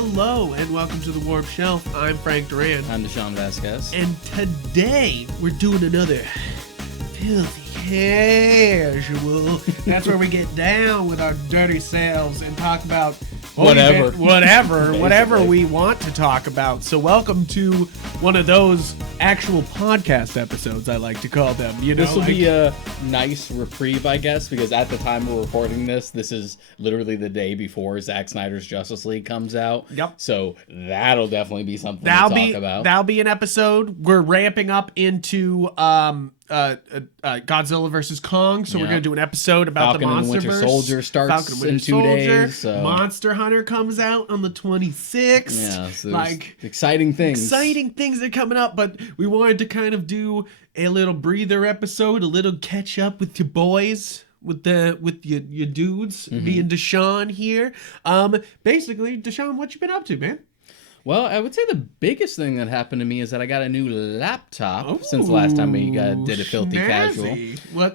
Hello and welcome to the Warp Shelf. I'm Frank Duran. I'm Deshaun Vasquez. And today we're doing another filthy casual. That's where we get down with our dirty selves and talk about whatever we want to talk about. So welcome to one of those actual podcast episodes, I like to call them. You know, this will be a nice reprieve, I guess, because at the time we're recording this is literally the day before Zack Snyder's Justice League comes out. Yep. So that'll definitely be something to talk about. That'll be an episode. We're ramping up into Godzilla vs. Kong, so we're going to do an episode about Falcon the and Monsterverse. Winter Soldier starts in 2 days. So. Monster Hunter comes out on the 26th. Yeah, so like exciting things. Exciting things are coming up, but we wanted to kind of do a little breather episode, a little catch up with your boys. With your dudes, me and Deshaun here. Basically, Deshaun, what you been up to, man? Well, I would say the biggest thing that happened to me is that I got a new laptop since the last time we did a filthy casual.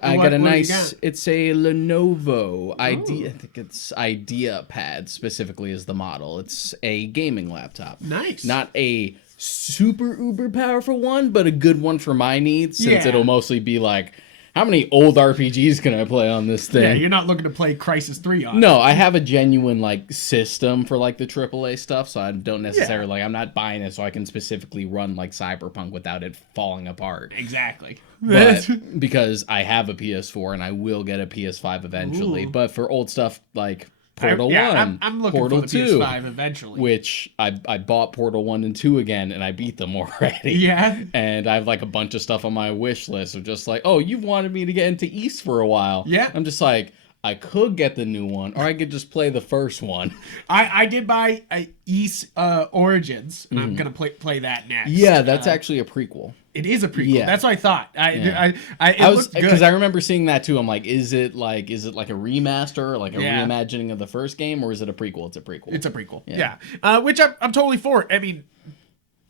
I got a nice. It's a Lenovo Idea. I think it's Idea Pad specifically is the model. It's a gaming laptop. Nice. Not a super uber powerful one, but a good one for my needs. Since it'll mostly be like, how many old RPGs can I play on this thing? Yeah, you're not looking to play Crysis 3 on it. No, I have a genuine like system for like the AAA stuff, so I don't necessarily like I'm not buying it so I can specifically run like Cyberpunk without it falling apart. Exactly. But because I have a PS4 and I will get a PS5 eventually. But for old stuff like Portal 1, I'm looking Portal for the 2, PS5 eventually. Which I bought Portal 1 and 2 again, and I beat them already. Yeah. And I have like a bunch of stuff on my wish list of just like, oh, you've wanted me to get into East for a while. Yeah. I'm just like, I could get the new one, or I could just play the first one. I did buy East Origins, and I'm going to play that next. Yeah, that's actually a prequel. It is a prequel. Yeah. That's what I thought. It looked good. Because I remember seeing that too. I'm like, is it like a remaster, like a reimagining of the first game, or is it a prequel? It's a prequel. It's a prequel. Yeah. Which I'm totally for. I mean,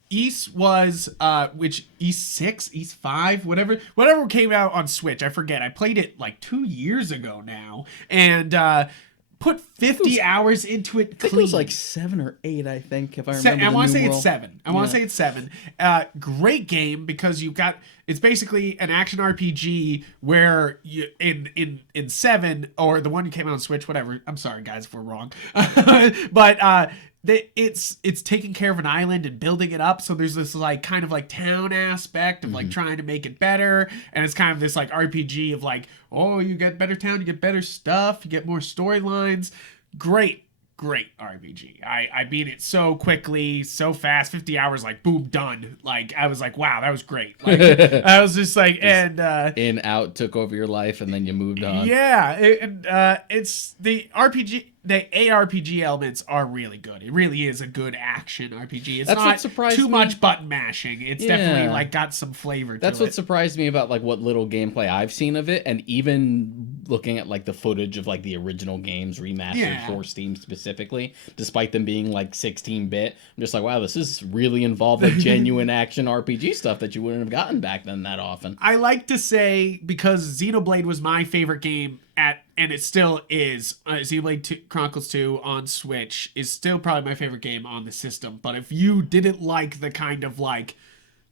East was East 6, East 5, whatever came out on Switch. I forget. I played it like 2 years ago now, and put 50 hours into it. I think it was like 7 or 8, I think, if I remember. I want to say it's 7. I want to say it's 7. Great game because it's basically an action RPG where you in 7 or the one you came out on Switch, whatever. I'm sorry guys if we're wrong, but it's taking care of an island and building it up. So there's this like kind of like town aspect of like trying to make it better, and it's kind of this like RPG of like, oh, you get better town, you get better stuff, you get more storylines. Great RPG. I beat it so quickly, so fast, 50 hours, like boom, done. Like I was like, wow, that was great. Like I was just like, and in out took over your life, and then you moved on. Yeah, it's the RPG. The ARPG elements are really good. It really is a good action RPG. It's not too much button mashing. It's definitely like got some flavor to it. That's what surprised me about like what little gameplay I've seen of it, and even looking at like the footage of like the original games remastered for Steam specifically, despite them being like 16-bit. I'm just like, wow, this is really involved like genuine action RPG stuff that you wouldn't have gotten back then that often. I like to say, because Xenoblade was my favorite game and it still is, Xenoblade Chronicles 2 on Switch is still probably my favorite game on the system. But if you didn't like the kind of like,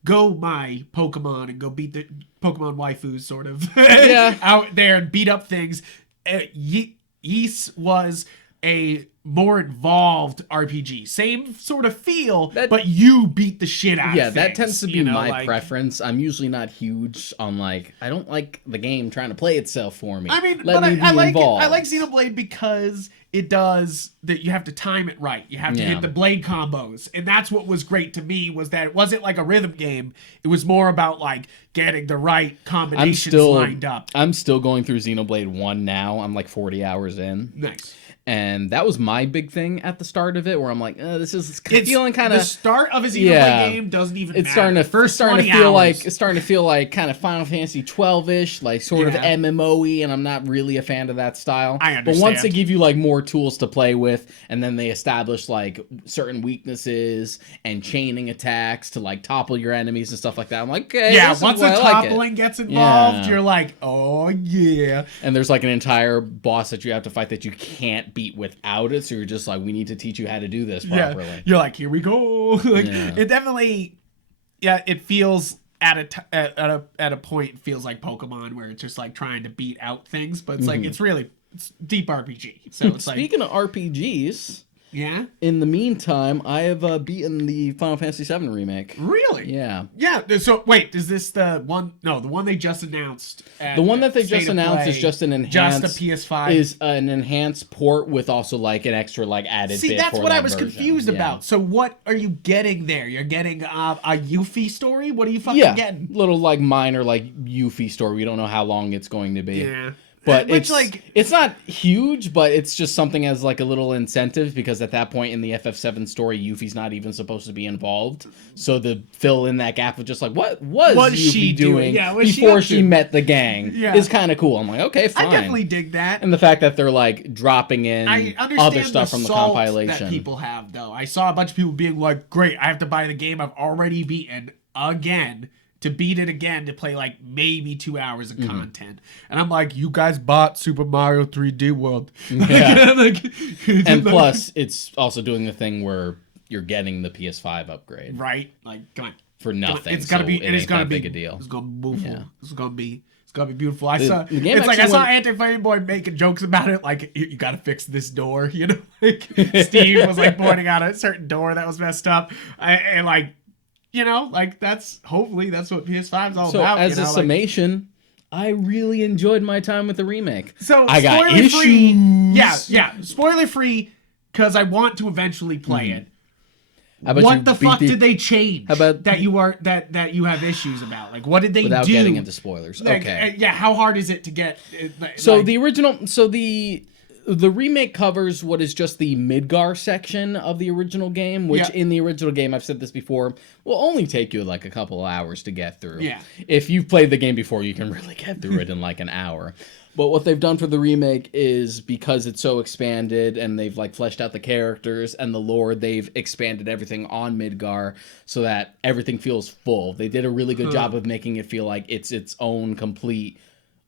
go my Pokemon and go beat the Pokemon waifus sort of out there and beat up things, Ys was a more involved RPG. Same sort of feel, but you beat the shit out of things. Yeah, that tends to be my preference. I'm usually not huge on like, I don't like the game trying to play itself for me. I mean, I like Xenoblade because it does that. You have to time it right. You have to hit the blade combos, and that's what was great to me, was that it wasn't like a rhythm game. It was more about like getting the right combinations lined up. I'm still going through Xenoblade 1 now. I'm like 40 hours in. Nice. And that was my big thing at the start of it, where I'm like, this is feeling kind of the start of a Xenoblade game doesn't even matter. It's starting to feel like kind of Final Fantasy 12-ish, like sort of MMO-y, and I'm not really a fan of that style. I understand. But once they give you like more more tools to play with, and then they establish like certain weaknesses and chaining attacks to like topple your enemies and stuff like that. I'm like, okay, yeah, once the toppling gets involved, Yeah. you're like, oh yeah. And there's like an entire boss that you have to fight that you can't beat whaut it, so you're just like, we need to teach you how to do this properly. Yeah, you're like, here we go. Like, it definitely, it feels at a point, it feels like Pokemon where it's just like trying to beat out things, but it's like it's deep RPG. So it's like, Speaking of RPGs, yeah. in the meantime, I have beaten the Final Fantasy VII remake. Really? Yeah. Yeah. So wait, is this the one? No, the one they just announced. The one that they just announced is just an enhanced. Just a PS5. Is an enhanced port with also like an extra like added. See, bit that's for what that I was version. confused about. So what are you getting there? You're getting a Yuffie story. What are you fucking getting? Little like minor like Yuffie story. We don't know how long it's going to be. Yeah. But Which, it's like, it's not huge, but it's just something as like a little incentive, because at that point in the FF7 story, Yuffie's not even supposed to be involved. So to fill in that gap of just like, what was Yuffie she doing what's before she she met the gang is kind of cool. I'm like, okay, fine. I definitely dig that. And the fact that they're like dropping in I understand other stuff the from the salt compilation. that people have, though. I saw a bunch of people being like, great, I have to buy the game I've already beaten again to beat it again to play like maybe 2 hours of content. And I'm like, you guys bought Super Mario 3D World. Yeah. And like, plus, it's also doing the thing where you're getting the PS5 upgrade. Right? Like, come on. For nothing. It's gotta so be. It is gonna be big a deal. It's gonna be beautiful. Yeah. It's gonna be. It's gonna be beautiful. I saw. the game It's like I actually saw went- Anti-Fanboy making jokes about it. Like you gotta fix this door. You know, like Steve was like pointing out a certain door that was messed up, and like, you know, like hopefully that's what PS5 is all So about. as you a know? summation, I really enjoyed my time with the remake. So I got spoiler free. issues. Yeah, spoiler free because I want to eventually play it. How about you What the beat fuck did they change? How about- that you have issues about? Like, what did they without do? getting into spoilers? Like, Okay. yeah, how hard is it to get? So like, the original, the remake covers what is just the Midgar section of the original game, which Yeah. in the original game, I've said this before, will only take you like a couple of hours to get through. Yeah. If you've played the game before, you can really get through it in like an hour. But what they've done for the remake is, because it's so expanded and they've like fleshed out the characters and the lore, they've expanded everything on Midgar so that everything feels full. They did a really good job of making it feel like it's its own complete,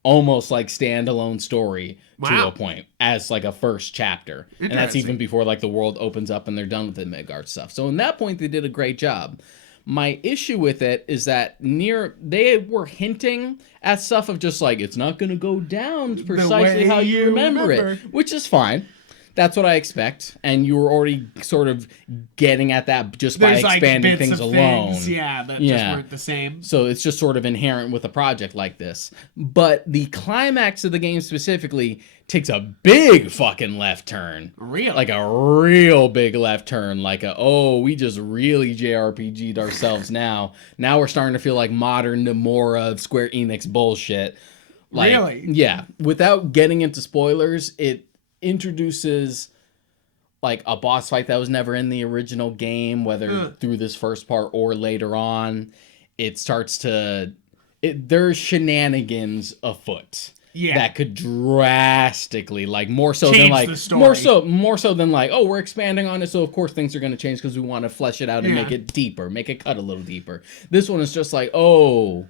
almost like standalone story to Wow. a point, as like a first chapter. And that's Interesting. even before like the world opens up and they're done with the Midgard stuff. So in that point, they did a great job. My issue with it is that they were hinting at stuff of just like, it's not going to go down precisely way how you you remember it, which is fine. That's what I expect. And you were already sort of getting at that just by there's like expanding bits things of alone. things, that just weren't the same. So it's just sort of inherent with a project like this. But the climax of the game specifically takes a big fucking left turn. Really? Like a real big left turn. Like we just really JRPG'd ourselves now. Now we're starting to feel like modern Nomura of Square Enix bullshit. Like, Really? Yeah. Without getting into spoilers, it introduces like a boss fight that was never in the original game, whether through this first part or later on. It starts to there's shenanigans afoot that could drastically, like, more so Change than like the story. more so than like, oh, we're expanding on it, so of course things are going to change because we want to flesh it out and make it deeper, make it cut a little deeper. This one is just like, oh,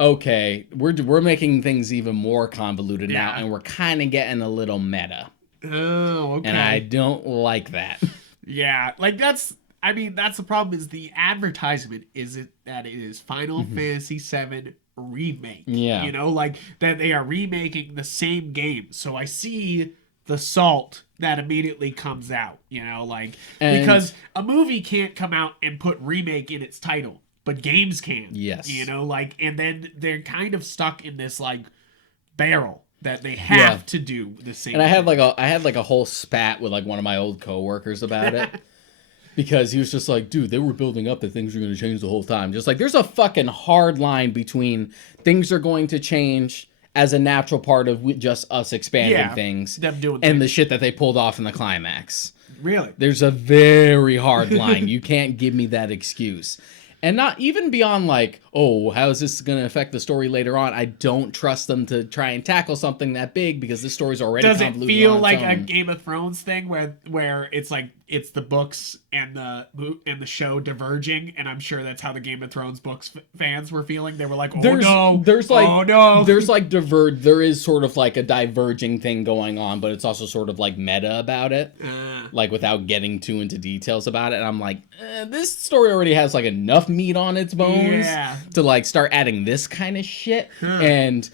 okay, we're making things even more convoluted now, and we're kind of getting a little meta. Oh, okay. And I don't like that. Yeah, like that's the problem, is the advertisement is it that it is Final Fantasy VII Remake. Yeah. You know, like that they are remaking the same game. So I see the salt that immediately comes out, you know, like, because a movie can't come out and put remake in its title, but games can. Yes. You know, like, and then they're kind of stuck in this like barrel that they have to do the same. And I had thing. like a whole spat with like one of my old coworkers about it. Because he was just like, dude, they were building up that things were going to change the whole time. Just like, there's a fucking hard line between things are going to change as a natural part of just us expanding things, them doing and things. the shit that they pulled off in the climax. Really? There's a very hard line. You can't give me that excuse. And not even beyond like, oh, how is this going to affect the story later on? I don't trust them to try and tackle something that big because the story's already convoluted. Does it feel on its like own. a Game of Thrones thing where it's like it's the books and the show diverging, and I'm sure that's how the Game of Thrones books fans were feeling. They were like, oh no, there's like, oh no, there's like there is sort of like a diverging thing going on, but it's also sort of like meta about it, like without getting too into details about it. And I'm like, this story already has like enough meat on its bones to like start adding this kind of shit. And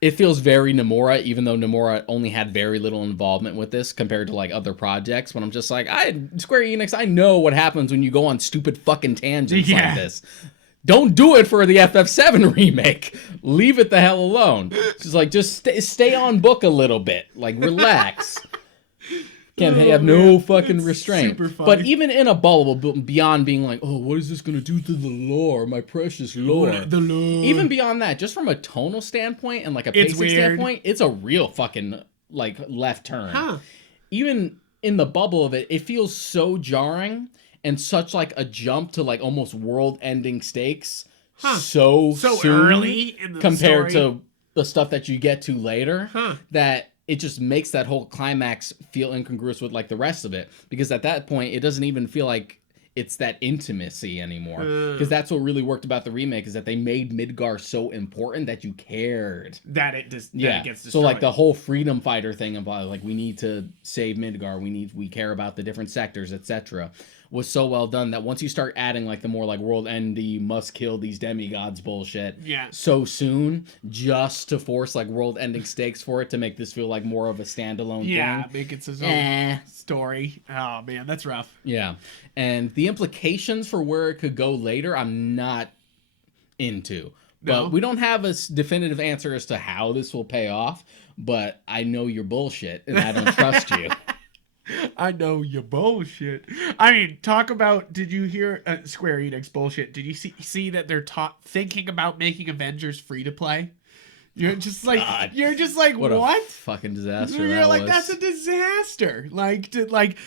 it feels very Nomura, even though Nomura only had very little involvement with this compared to like other projects. But I'm just like, Square Enix, I know what happens when you go on stupid fucking tangents like this. Don't do it for the FF7 remake. Leave it the hell alone. Just stay on book a little bit. Like, relax. Can't have no fucking restraint. But even in a bubble, beyond being like, oh, what is this going to do to the lore, my precious lore? The lore. Even beyond that, just from a tonal standpoint and like a pacing standpoint, it's a real fucking like left turn. Even in the bubble of it, it feels so jarring and such like a jump to like almost world-ending stakes so soon early in the compared story. to the stuff that you get to later that it just makes that whole climax feel incongruous with like the rest of it, because at that point it doesn't even feel like it's that intimacy anymore, because that's what really worked about the remake, is that they made Midgar so important that you cared that it gets destroyed. So like the whole freedom fighter thing of like, we need to save Midgar, we care about the different sectors, etc., was so well done that once you start adding like the more like world-ending must kill these demigods bullshit so soon, just to force like world-ending stakes for it to make this feel like more of a standalone thing. Make it its own story. Oh man, that's rough. And the implications for where it could go later, I'm not into. No? But we don't have a definitive answer as to how this will pay off, but I know you're bullshit and I don't trust you. I know you bullshit. I mean, talk about, did you hear Square Enix bullshit? Did you see that they're thinking about making Avengers free to play? You're just like, what? A fucking disaster. You're like, that's a disaster. Like,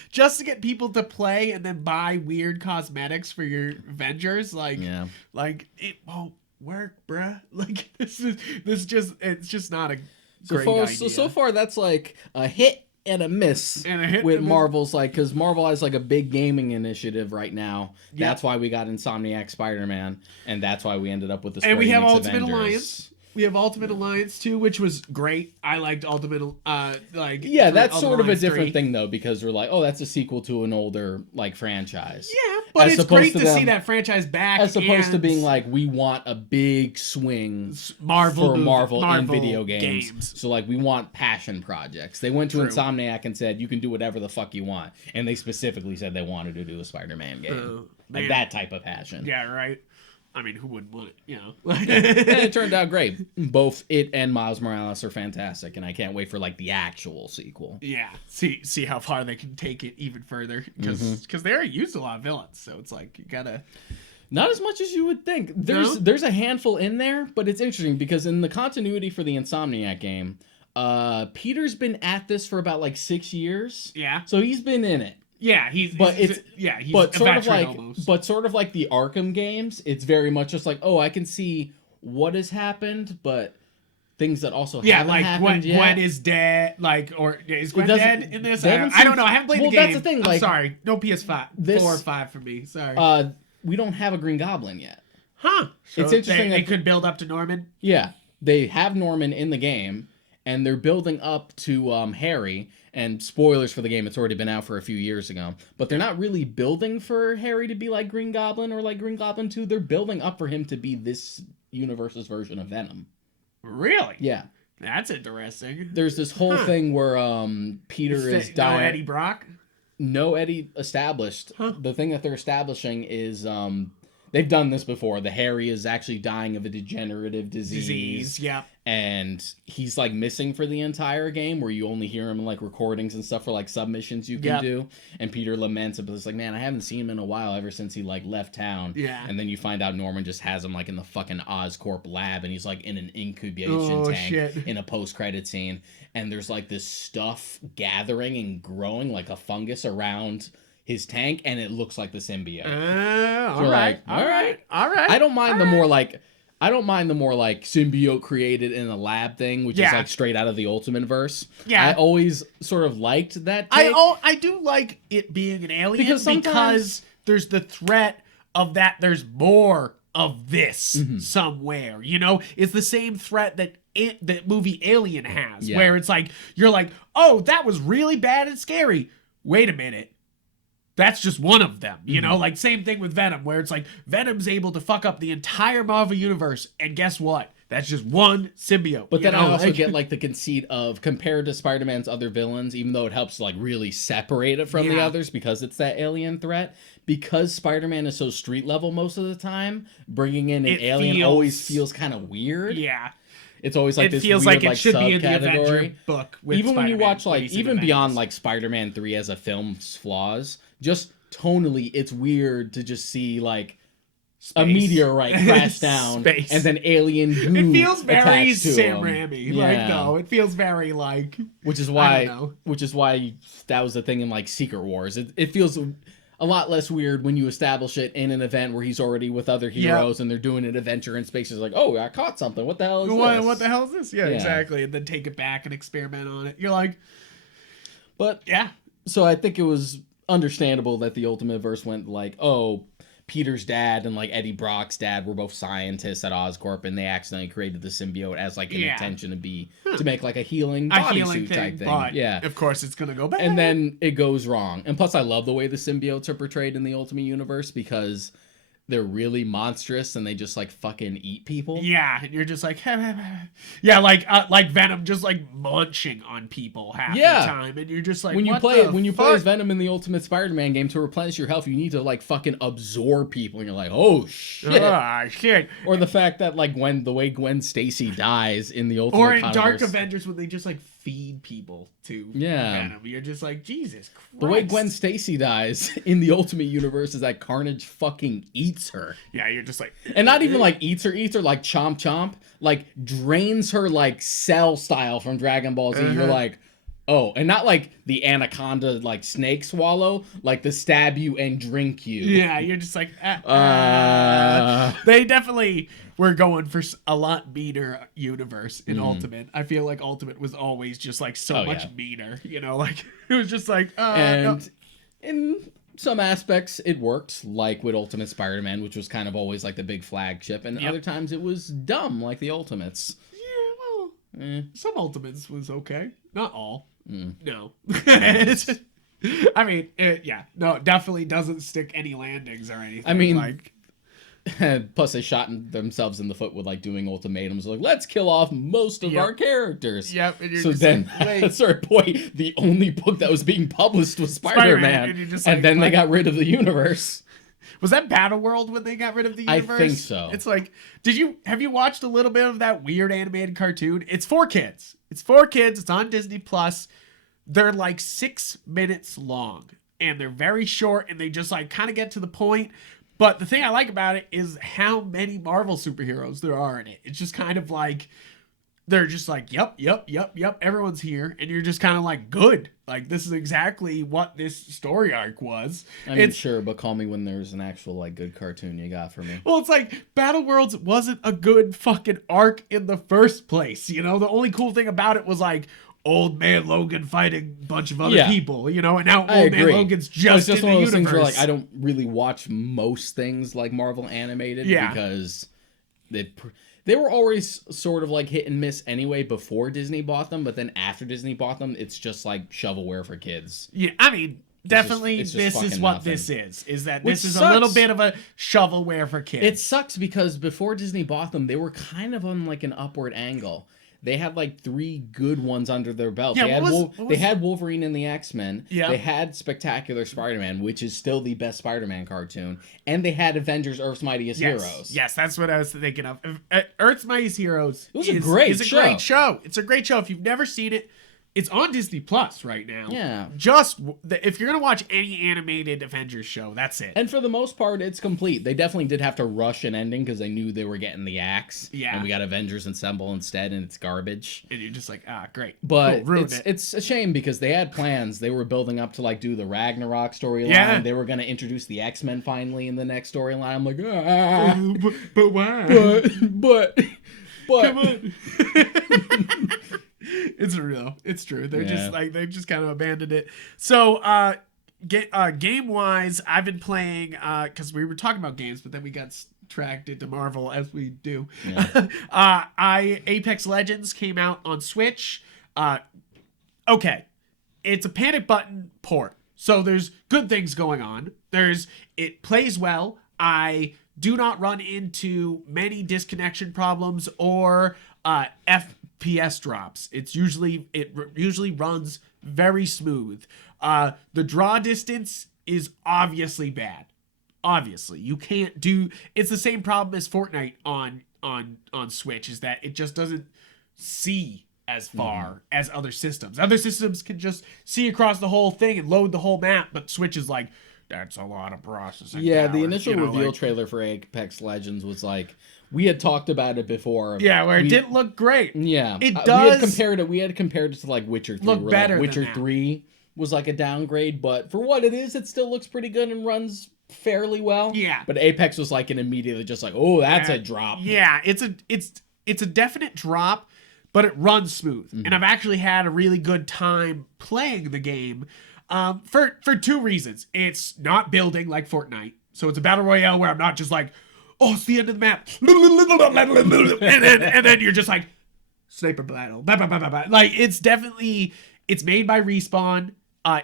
just to get people to play and then buy weird cosmetics for your Avengers. Like, it won't work, bruh. Like, it's just not a great idea. So far, that's like a hit and a miss with Marvel's, like, because Marvel has like a big gaming initiative right now. That's why we got Insomniac Spider-Man, and that's why we ended up with the Square and we have Enix Ultimate Avengers. Alliance. We have Ultimate Alliance too, which was great. I liked Ultimate that's sort of a different thing though, because we're like, oh, that's a sequel to an older like franchise. Yeah, but it's great to see that franchise back, as opposed to being like, we want a big swing Marvel in video games. So like, we want passion projects. They went to Insomniac and said, you can do whatever the fuck you want, and they specifically said they wanted to do a Spider-Man game, like that type of passion. Yeah, right. I mean, who wouldn't want it, you know? And it turned out great. Both it and Miles Morales are fantastic, and I can't wait for like the actual sequel. Yeah, see how far they can take it even further, because they already used a lot of villains, so it's like you gotta. Not as much as you would think. There's a handful in there, but it's interesting because in the continuity for the Insomniac game, Peter's been at this for about like 6 years. Yeah. So he's been in it. Yeah, he's sort of like the Arkham games, it's very much just like, oh, I can see what has happened, but things that also haven't happened yet. Gwen is dead, like, or is Gwen dead in this? I don't know. I haven't played the game. That's the thing. Like, I'm sorry, no PS5, 4 or 5 for me. Sorry. We don't have a Green Goblin yet. So it's interesting. They could build up to Norman. Yeah, they have Norman in the game, and they're building up to Harry. And spoilers for the game, it's already been out for a few years ago. But they're not really building for Harry to be like Green Goblin or like Green Goblin 2. They're building up for him to be this universe's version of Venom. Really? Yeah. That's interesting. There's this whole thing where Peter is dying. No Eddie Brock? No Eddie established. The thing that they're establishing is... they've done this before. The Harry is actually dying of a degenerative disease. Yeah. And he's like missing for the entire game, where you only hear him in like recordings and stuff for like submissions you can do. And Peter laments it, but it's like, man, I haven't seen him in a while, ever since he like left town. Yeah. And then you find out Norman just has him like in the fucking Oscorp lab, and he's like in an incubation tank in a post-credit scene. And there's like this stuff gathering and growing like a fungus around his tank, and it looks like the symbiote. All right. I don't mind the more like symbiote created in a lab thing, which is like straight out of the Ultimate verse. Yeah, I always sort of liked that take. I do like it being an alien because there's the threat of that. There's more of this somewhere. You know, it's the same threat that the movie Alien has, where it's like you're like, oh, that was really bad and scary. Wait a minute. That's just one of them, you know? Like, same thing with Venom, where it's like, Venom's able to fuck up the entire Marvel Universe, and guess what? That's just one symbiote. But then I also get, like, the conceit of, compared to Spider-Man's other villains, even though it helps, like, really separate it from the others because it's that alien threat, because Spider-Man is so street-level most of the time, bringing in an alien always feels kind of weird. Yeah. It's always like this weird, like, should be in the Avenger book with even Spider-Man, when you watch, like, even beyond, like, Spider-Man 3 as a film's flaws, just tonally, it's weird to just see, like, a meteorite crash down and then alien goo. It feels very Sam Raimi, like, though. It feels very, like... Which is why that was the thing in, like, Secret Wars. It feels a lot less weird when you establish it in an event where he's already with other heroes and they're doing an adventure in space. It's like, oh, I caught something. What the hell is this? What the hell is this? Yeah, exactly. And then take it back and experiment on it. You're like... But, yeah. So I think it was understandable that the Ultimate Verse went like, oh, Peter's dad and like Eddie Brock's dad were both scientists at Oscorp, and they accidentally created the symbiote as like an intention to make like a healing bodysuit type thing. But of course, it's gonna go bad, and then it goes wrong. And plus, I love the way the symbiotes are portrayed in the Ultimate Universe because they're really monstrous and they just like fucking eat people. Yeah, and you're just like, yeah, like Venom just like munching on people half the time, and you're just like, when you play as Venom in the Ultimate Spider-Man game, to replenish your health, you need to like fucking absorb people, and you're like, oh shit. Or the fact that like the way Gwen Stacy dies in the Ultimate, or in Dark Avengers when they just like feed people to Venom, you're just like, Jesus Christ. The way Gwen Stacy dies in the Ultimate Universe is that Carnage fucking eats her. Yeah, you're just like... And not even like eats her, like chomp, like drains her like Cell style from Dragon Ball Z. You're like, oh, and not like the anaconda like snake swallow, like the stab you and drink you. Yeah, you're just like, They definitely were going for a lot meaner universe in Ultimate. I feel like Ultimate was always just like so much meaner, you know, like it was just like, and in some aspects it worked, like with Ultimate Spider-Man, which was kind of always like the big flagship, and other times it was dumb, like the Ultimates. Yeah, well, some Ultimates was okay, not all. No. I mean, it definitely doesn't stick any landings or anything. I mean, like, plus they shot themselves in the foot with like doing ultimatums, like let's kill off most of our characters. Yep. And so then, at a certain point, the only book that was being published was Spider-Man, and then they got rid of the universe. Was that Battle World when they got rid of the universe? I think so. It's like, have you watched a little bit of that weird animated cartoon? It's for kids. It's on Disney Plus. They're like 6 minutes long, and they're very short, and they just like kind of get to the point. But the thing I like about it is how many Marvel superheroes there are in it. It's just kind of like, they're just like, yep, everyone's here. And you're just kind of like, good. Like, this is exactly what this story arc was. I mean, sure, but call me when there's an actual, like, good cartoon you got for me. Well, it's like, Battle Worlds wasn't a good fucking arc in the first place, you know? The only cool thing about it was, like, Old Man Logan fighting a bunch of other people, you know? And now Old Man Logan's just in the universe. Things where, like, I don't really watch most things, like, Marvel animated because they were always sort of like hit and miss anyway before Disney bought them, but then after Disney bought them, it's just like shovelware for kids. Yeah, I mean, definitely this is what nothing. This is that this is a little bit of a shovelware for kids. It sucks because before Disney bought them, they were kind of on like an upward angle. They had like 3 good ones under their belt. Yeah, they had Wolverine and the X-Men. Yeah. They had Spectacular Spider-Man, which is still the best Spider-Man cartoon. And they had Avengers Earth's Mightiest Heroes. Yes, that's what I was thinking of. Earth's Mightiest Heroes is a great show. It's a great show. If you've never seen it, it's on Disney Plus right now. Yeah. Just if you're gonna watch any animated Avengers show, that's it. And for the most part, it's complete. They definitely did have to rush an ending because they knew they were getting the axe. Yeah. And we got Avengers Assemble instead, and it's garbage. And you're just like, great. But cool, it's a shame because they had plans. They were building up to like do the Ragnarok storyline. Yeah. They were going to introduce the X-Men finally in the next storyline. I'm like, but why? But Come on. It's real. It's true. They're they just kind of abandoned it. So game wise, I've been playing because we were talking about games, but then we got tracked into Marvel as we do. Yeah. Apex Legends came out on Switch. Okay, it's a panic button port, so there's good things going on. It plays well. I do not run into many disconnection problems or FPS drops. It usually runs very smooth. The draw distance is obviously bad. Obviously, you can't do. It's the same problem as Fortnite on Switch, is that it just doesn't see as far as other systems. Other systems can just see across the whole thing and load the whole map, but Switch is like, that's a lot of processing. Yeah, power. the initial reveal trailer for Apex Legends was like, we had talked about it before. Yeah, where it didn't look great. Yeah, it does. We had compared it to like Witcher 3. Look better. Like, Witcher than that. 3 was like a downgrade, but for what it is, it still looks pretty good and runs fairly well. Yeah. But Apex was like an immediately just like, oh, that's a drop. Yeah, it's a definite drop, but it runs smooth, and I've actually had a really good time playing the game. For two reasons. It's not building like Fortnite, so it's a battle royale where I'm not just like, oh, it's the end of the map, and then you're just like, sniper battle, blah, blah, blah, blah, blah. Like it's made by Respawn.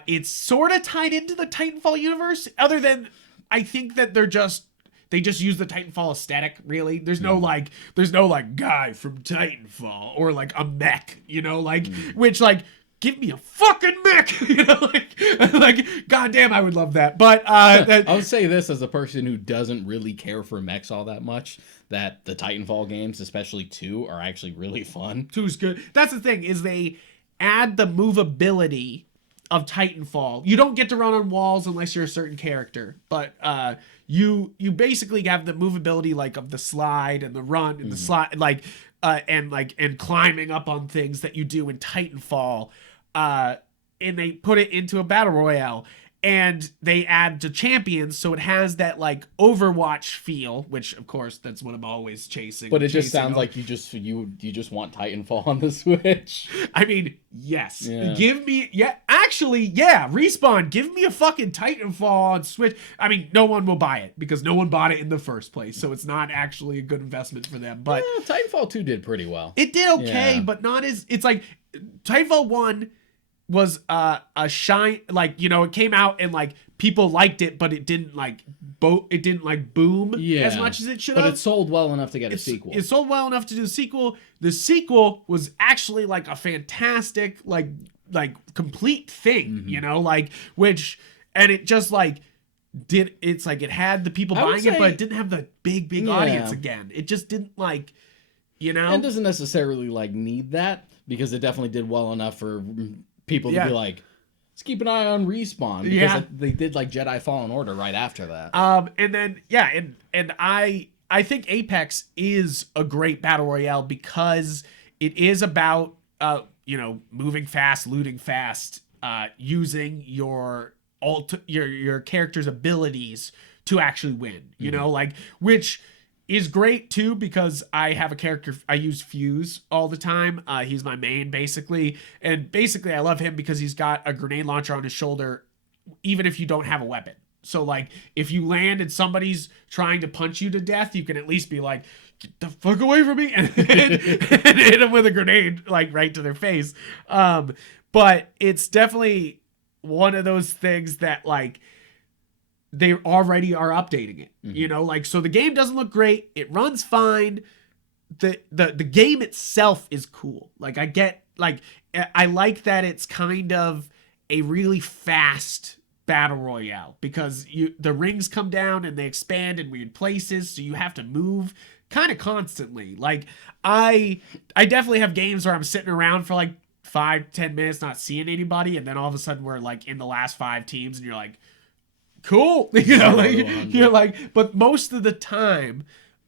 It's sort of tied into the Titanfall universe, other than I think that they just use the Titanfall aesthetic. Really, there's no like guy from Titanfall or like a mech, which like. Give me a fucking mech, like goddamn, I would love that. But I'll say this as a person who doesn't really care for mechs all that much, that the Titanfall games, especially 2, are actually really fun. 2's good. That's the thing, is they add the movability of Titanfall. You don't get to run on walls unless you're a certain character, but you basically have the movability like of the slide and the run and the slide, and climbing up on things that you do in Titanfall. And they put it into a battle royale, and they add the champions, so it has that like Overwatch feel, which of course that's what I'm always chasing. But it just sounds like you just want Titanfall on the Switch. I mean, yes. Yeah. Respawn, give me a fucking Titanfall on Switch. I mean, no one will buy it because no one bought it in the first place, so it's not actually a good investment for them. But Titanfall 2 did pretty well. It did okay, but not as. It's like Titanfall 1 was a shine, like, it came out and like people liked it, but it didn't like boom as much as it should have. But it sold well enough to get a sequel. It sold well enough to do a sequel. The sequel was actually like a fantastic like complete thing, which, and it just like it had the people buying it, but it didn't have the big audience again. It just didn't like, It doesn't necessarily like need that, because it definitely did well enough for people to be like, let's keep an eye on Respawn, because they did like Jedi Fallen Order right after that. And then and I think Apex is a great battle royale because it is about moving fast, looting fast, using your character's abilities to actually win. Which is great too, because I have a character, I use Fuse all the time. He's my main basically. And basically I love him because he's got a grenade launcher on his shoulder, even if you don't have a weapon. So like if you land and somebody's trying to punch you to death, you can at least be like, get the fuck away from me, and hit them with a grenade like right to their face. But it's definitely one of those things that like, they already are updating it, so the game doesn't look great. It runs fine. The game itself is cool. Like I like that it's kind of a really fast battle royale, because the rings come down and they expand in weird places, so you have to move kind of constantly. Like I definitely have games where I'm sitting around for like 5-10 minutes not seeing anybody, and then all of a sudden we're like in the last 5 teams, and you're like, cool. You're like, but most of the time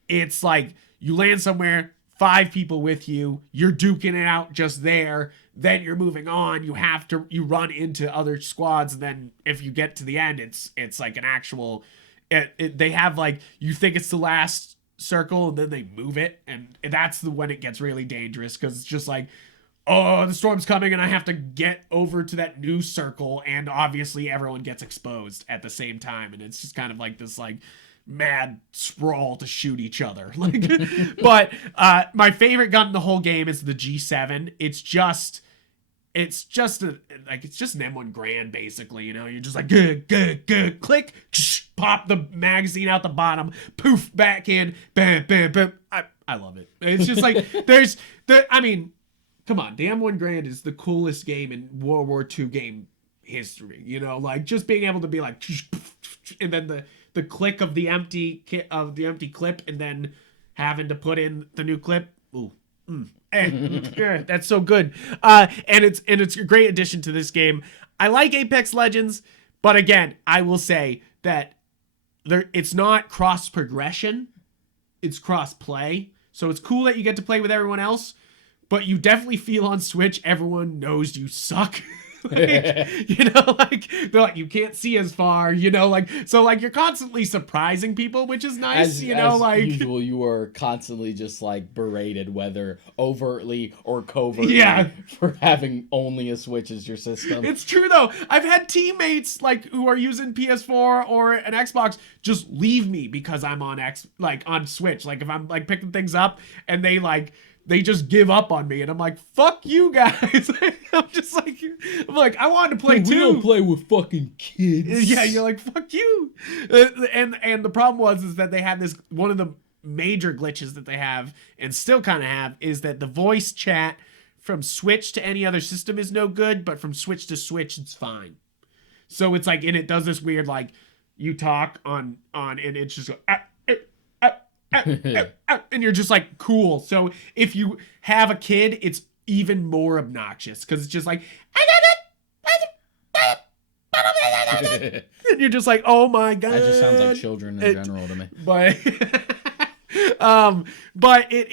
it's like you land somewhere, 5 people with you, you're duking it out just there, then you're moving on, you run into other squads, and then if you get to the end, it's like an actual they have like, you think it's the last circle, and then they move it, and that's when it gets really dangerous, because it's just like, oh, the storm's coming and I have to get over to that new circle, and obviously everyone gets exposed at the same time, and it's just kind of like this like mad sprawl to shoot each other. Like, but my favorite gun in the whole game is the G7. It's just an M1 Grand, basically. You know, you're just like, good, click, pop the magazine out the bottom, poof, back in, bam, bam, bam. I love it. It's just like, come on, the M1 Grand is the coolest game in World War II game history. You know, like just being able to be like, and then the click of the empty clip, and then having to put in the new clip. Ooh, that's so good. And it's a great addition to this game. I like Apex Legends, but again, I will say that it's not cross progression, it's cross play. So it's cool that you get to play with everyone else, but you definitely feel on Switch everyone knows you suck. You know, like they're like, you can't see as far, you know, like, so like you're constantly surprising people, which is nice. As usual, you are constantly just like berated, whether overtly or covertly, for having only a Switch as your system. It's true though. I've had teammates like who are using PS4 or an Xbox just leave me because I'm on on Switch. Like if I'm like picking things up, and they just give up on me, and I'm like, fuck you guys. I'm like, I wanted to play too. We don't play with fucking kids. Yeah, you're like, fuck you. And the problem is that they had this, one of the major glitches that they have, and still kind of have, is that the voice chat from Switch to any other system is no good, but from Switch to Switch, it's fine. So it's like, and it does this weird, like, you talk on, and it's just and you're just like, cool. So if you have a kid, it's even more obnoxious, because it's just like, and you're just like, oh my god. That just sounds like children in general to me. But it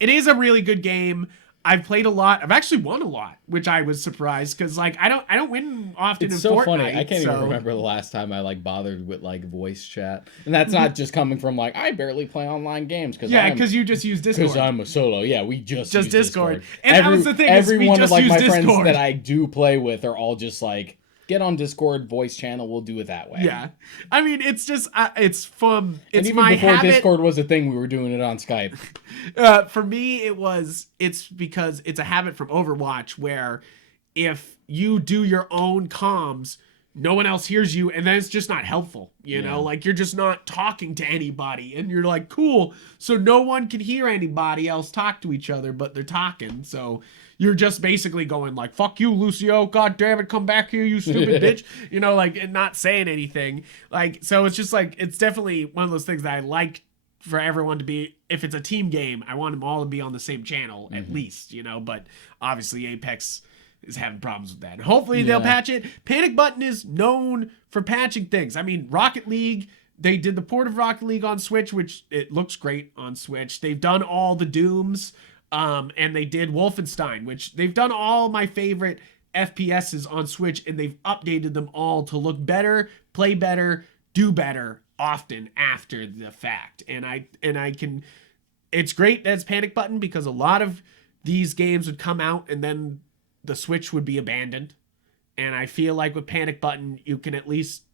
is a really good game. I've played a lot. I've actually won a lot, which I was surprised, because like I don't win often. It's in so Fortnite, funny. I can't even remember the last time I like bothered with like voice chat, and that's not just coming from like, I barely play online games because you just use Discord. Because I'm a solo. Yeah, we just use Discord. And that was the thing. Every one of like my friends that I do play with are all just like, get on Discord voice channel. We'll do it that way. Yeah, I mean, it's just it's fun. It's and even my before habit. Discord was a thing, we were doing it on Skype. For me, it's because it's a habit from Overwatch, where if you do your own comms, no one else hears you, and then it's just not helpful. You know, like you're just not talking to anybody, and you're like, cool. So no one can hear anybody else talk to each other, but they're talking. So you're just basically going like, fuck you, Lucio. God damn it, come back here, you stupid bitch. You know, like, and not saying anything. Like, so it's just like, it's definitely one of those things that I like for everyone to be, if it's a team game, I want them all to be on the same channel at least, you know, but obviously Apex is having problems with that. And hopefully they'll patch it. Panic Button is known for patching things. I mean, Rocket League, they did the port of Rocket League on Switch, which it looks great on Switch. They've done all the Dooms, and they did Wolfenstein, which they've done all my favorite FPSs on Switch, and they've updated them all to look better, play better, do better often after the fact. And I can, it's great that it's Panic Button, because a lot of these games would come out and then the Switch would be abandoned. And I feel like with Panic Button, you can at least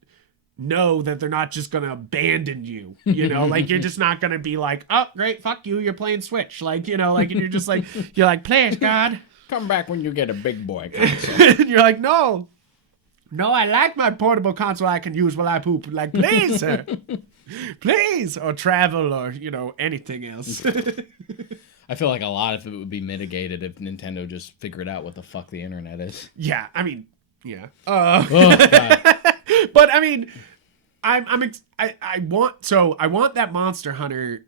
know that they're not just gonna abandon you, you know, like you're just not gonna be like, oh great, fuck you, you're playing Switch, like, you know, like, and you're just like, you're like, please God, come back when you get a big boy console. And you're like, no, I like my portable console I can use while I poop, like, please sir, please, or travel, or, you know, anything else. I feel like a lot of it would be mitigated if Nintendo just figured out what the fuck the internet is. Yeah, I mean, yeah. Oh, God. But I mean, I want that Monster Hunter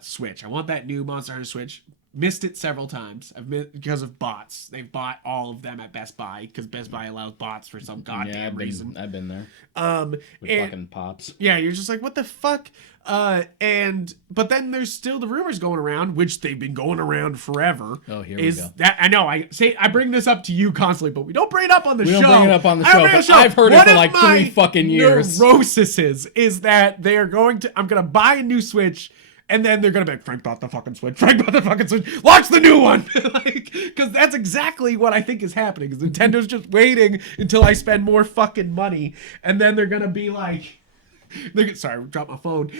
Switch. I want that new Monster Hunter Switch missed it several times. Because of bots. They've bought all of them at Best Buy because Best Buy allows bots for some goddamn reason. I've been there. With And, fucking pops. yeah, you're just like, what the fuck? But then there's still the rumors going around, which they've been going around forever. Oh, here we go. That I know I bring this up to you constantly, but we don't bring it up on the show. We don't bring it up on the show, but I've heard it for like 3 fucking years. Neuroses is that they are going to. I'm gonna buy a new Switch. And then they're gonna be like, Frank bought the fucking Switch. Frank bought the fucking Switch. Launch the new one, because that's exactly what I think is happening. Because Nintendo's just waiting until I spend more fucking money, and then they're gonna be like, sorry, I dropped my phone.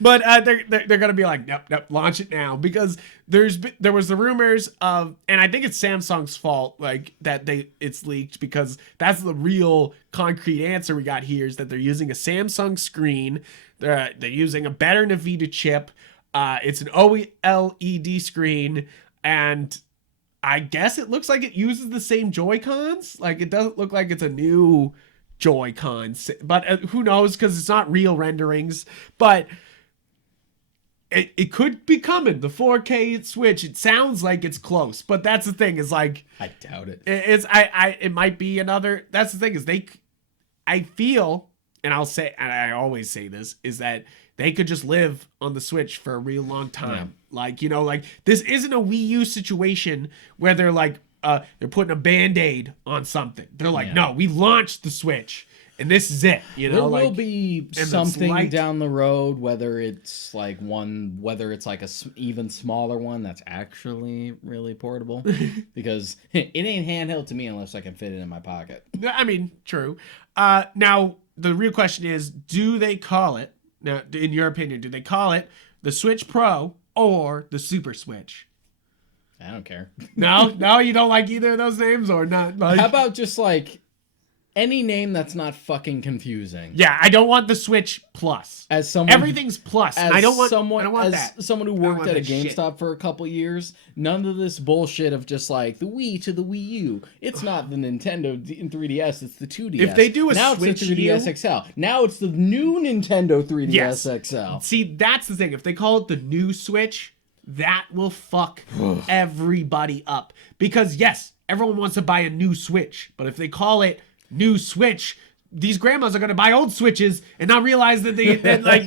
But they're gonna be like, nope, launch it now, because there was the rumors of, and I think it's Samsung's fault, like that it's leaked, because that's the real concrete answer we got here, is that they're using a Samsung screen. They're using a better Nvidia chip. It's an OLED screen, and I guess it looks like it uses the same Joy-Cons. Like, it doesn't look like it's a new Joy-Cons, but who knows, because it's not real renderings. But it could be coming. The 4K Switch, it sounds like it's close, but that's the thing, is like, I doubt it. It might be another. That's the thing, is I feel. And I always say this, is that they could just live on the Switch for a real long time. Yeah. Like, like, this isn't a Wii U situation where they're like, they're putting a Band-Aid on something. They're like, no, we launched the Switch, and this is it. There will be something down the road, whether it's like a even smaller one that's actually really portable, because it ain't handheld to me unless I can fit it in my pocket. I mean, true. Now, the real question is, do they call it, now, in your opinion, do they call it the Switch Pro or the Super Switch? I don't care. No, you don't like either of those names, or not? Like, how about just like any name that's not fucking confusing? Yeah, I don't want the Switch Plus. As someone, everything's Plus. I don't want that. Someone who worked at a GameStop for a couple years, none of this bullshit of just like the Wii to the Wii U. It's not the Nintendo 3DS, it's the 2DS. If they do now Switch it's the 3DS XL. Now it's the new Nintendo 3DS XL. See, that's the thing. If they call it the new Switch, that will fuck everybody up. Because yes, everyone wants to buy a new Switch, but if they call it new Switch, these grandmas are gonna buy old Switches and not realize that they're like,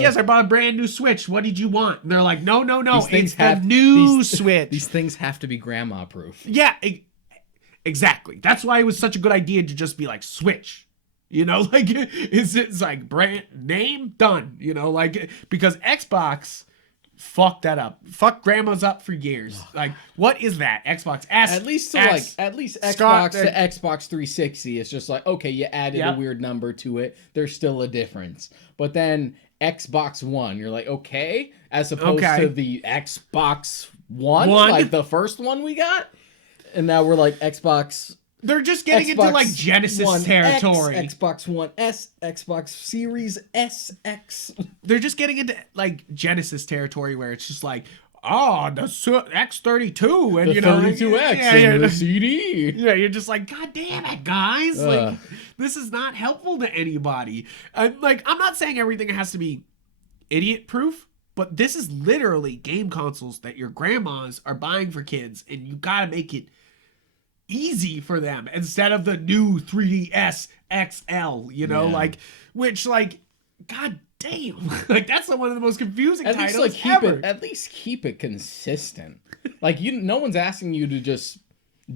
yes, I bought a brand new Switch. What did you want? And they're like, no, it's the new Switch. These things have to be grandma proof. Yeah, exactly. That's why it was such a good idea to just be like Switch. Like, it's like brand name done. Like, because Xbox fucked that up. Fuck grandmas up for years. Like, what is that? Xbox S. At least Xbox to Xbox 360. It's just like, okay, you added a weird number to it. There's still a difference. But then Xbox One, you're like, okay, as opposed to the Xbox One, like the first one we got, and now we're like Xbox. They're just getting into like Genesis One territory. Xbox One S, Xbox Series SX. They're just getting into like Genesis territory where it's just like, oh, the X32 and the 32X and the CD. Yeah, you're just like, God damn it, guys! Like, this is not helpful to anybody. Like, I'm not saying everything has to be idiot-proof, but this is literally game consoles that your grandmas are buying for kids, and you gotta make it easy for them instead of the new 3DS XL, like, which, like, god damn, like, that's one of the most confusing titles ever. At least keep it consistent. Like, no one's asking you to just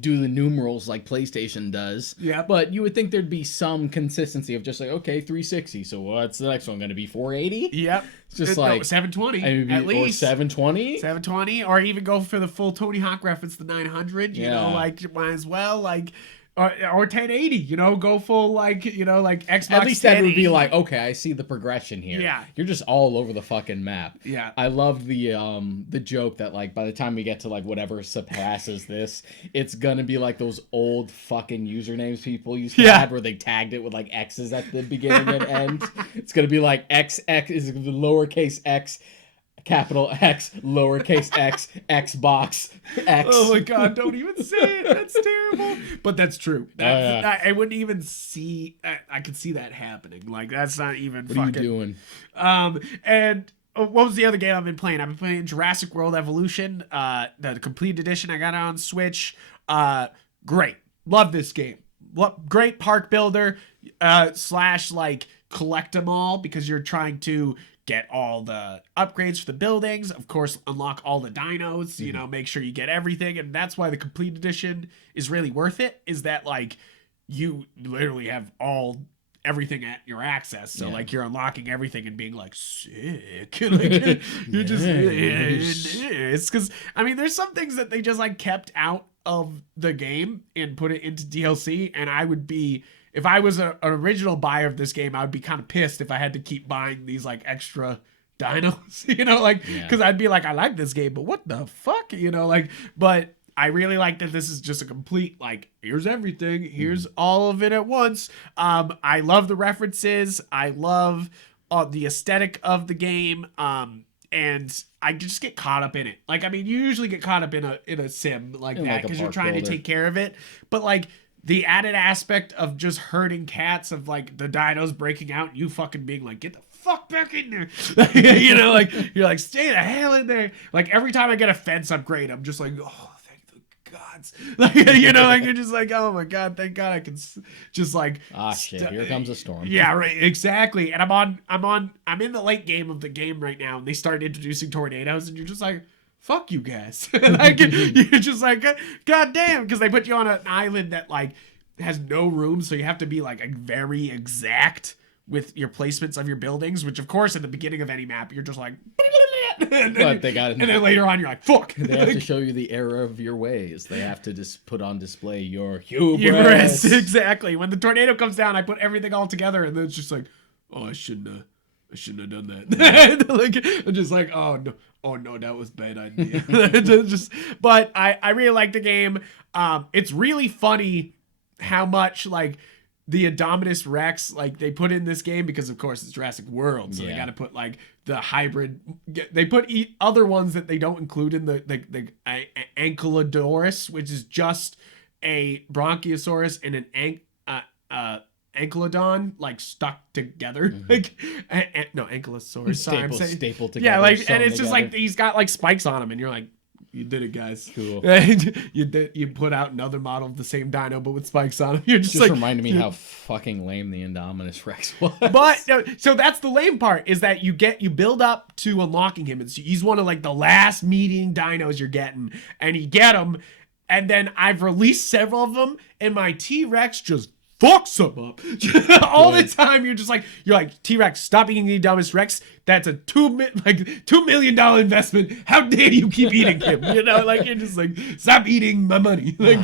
do the numerals like PlayStation does. Yeah. But you would think there'd be some consistency of just like, okay, 360. So what's the next one going to be? 480? Yep. It's just like 720 at least. Or 720? 720, or even go for the full Tony Hawk reference, the 900. You know, like, might as well, like. Or 1080, go full, like, like Xbox. At least that would be like, okay, I see the progression here. Yeah. You're just all over the fucking map. Yeah. I love the joke that, like, by the time we get to, like, whatever surpasses this, it's gonna be like those old fucking usernames people used to have where they tagged it with, like, X's at the beginning and end. It's gonna be like XX is the lowercase x, capital X, lowercase x, Xbox, X. Oh my god, don't even say it. That's terrible. But that's true. I wouldn't even see, I could see that happening. Like, that's not even what are you doing? And what was the other game I've been playing? I've been playing Jurassic World Evolution, the complete edition. I got it on Switch. Great. Love this game. Great park builder, slash like collect them all, because you're trying to get all the upgrades for the buildings. Of course, unlock all the dinos, you know, make sure you get everything. And that's why the complete edition is really worth it, is that like you literally have everything at your access. So like you're unlocking everything and being like sick. Like you're just it's because I mean there's some things that they just like kept out of the game and put it into DLC, and I would be, if I was an original buyer of this game, I would be kind of pissed if I had to keep buying these like extra dinos, you know, like because I'd be like, I like this game, but what the fuck, you know, like, but I really like that this is just a complete, like, here's everything. Here's all of it at once. I love the references. I love the aesthetic of the game. And I just get caught up in it. Like, I mean, you usually get caught up in a sim like that because you're trying to take care of it. But, like, the added aspect of just herding cats, of, like, the dinos breaking out and you fucking being like, get the fuck back in there. You know, like, you're like, stay the hell in there. Like, every time I get a fence upgrade, I'm just like, oh, gods. Like, you know, like you're just like, oh my god, thank god I can just like shit, here comes a storm. Yeah, right, exactly. And I'm in the late game of the game right now, and they start introducing tornadoes, and you're just like, fuck you guys. Like you're just like, god damn, because they put you on an island that like has no room, so you have to be like very exact with your placements of your buildings, which of course at the beginning of any map you're just like and then later on you're like, fuck. They have to show you the error of your ways. They have to just put on display your hubris. Exactly. When the tornado comes down, I put everything all together, and then it's just like, oh, I shouldn't have done that. Like, I'm just like, oh no, that was a bad idea. But I really like the game. It's really funny how much like the Indominus Rex, like, they put in this game because, of course, it's Jurassic World, so they got to put, like, the hybrid. They put other ones that they don't include in the Ankylodorus, which is just a Bronchiosaurus and an Ankylodon, like, stuck together. Like, no, Ankylosaurus. Stapled together. Yeah, like, and it's just like he's got like spikes on him, and you're like, you did it, guys. Cool. You put out another model of the same dino, but with spikes on him. You're just like, reminded me how fucking lame the Indominus Rex was. But so that's the lame part, is that you build up to unlocking him. He's one of like the last meeting dinos you're getting, and you get him, and then I've released several of them, and my T-Rex just fucks him up all the time. You're like, T-Rex, stop eating the Indominus Rex. That's a $2 million investment. How dare you keep eating him? You know, like, you're just like, stop eating my money. Like,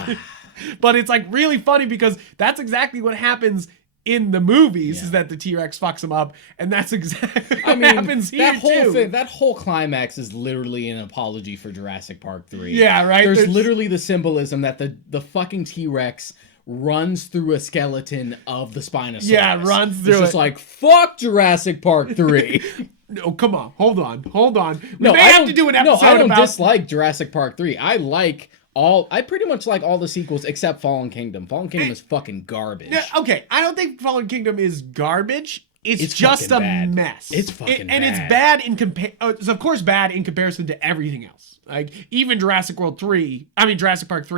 but it's like really funny because that's exactly what happens in the movies, is that the T-Rex fucks him up, and that's exactly what happens here too. That whole climax is literally an apology for Jurassic Park 3. Yeah, right. There's literally the symbolism that the fucking T-Rex runs through a skeleton of the Spinosaurus. Yeah, runs through it's just like, fuck Jurassic Park 3. No, come on. Hold on. We may have to do an episode I don't dislike Jurassic Park 3. I pretty much like all the sequels except Fallen Kingdom. Fallen Kingdom is fucking garbage. Yeah, okay, I don't think Fallen Kingdom is garbage. It's just a mess. It's fucking bad. And it's bad it's of course bad in comparison to everything else. Like, even Jurassic Park 3,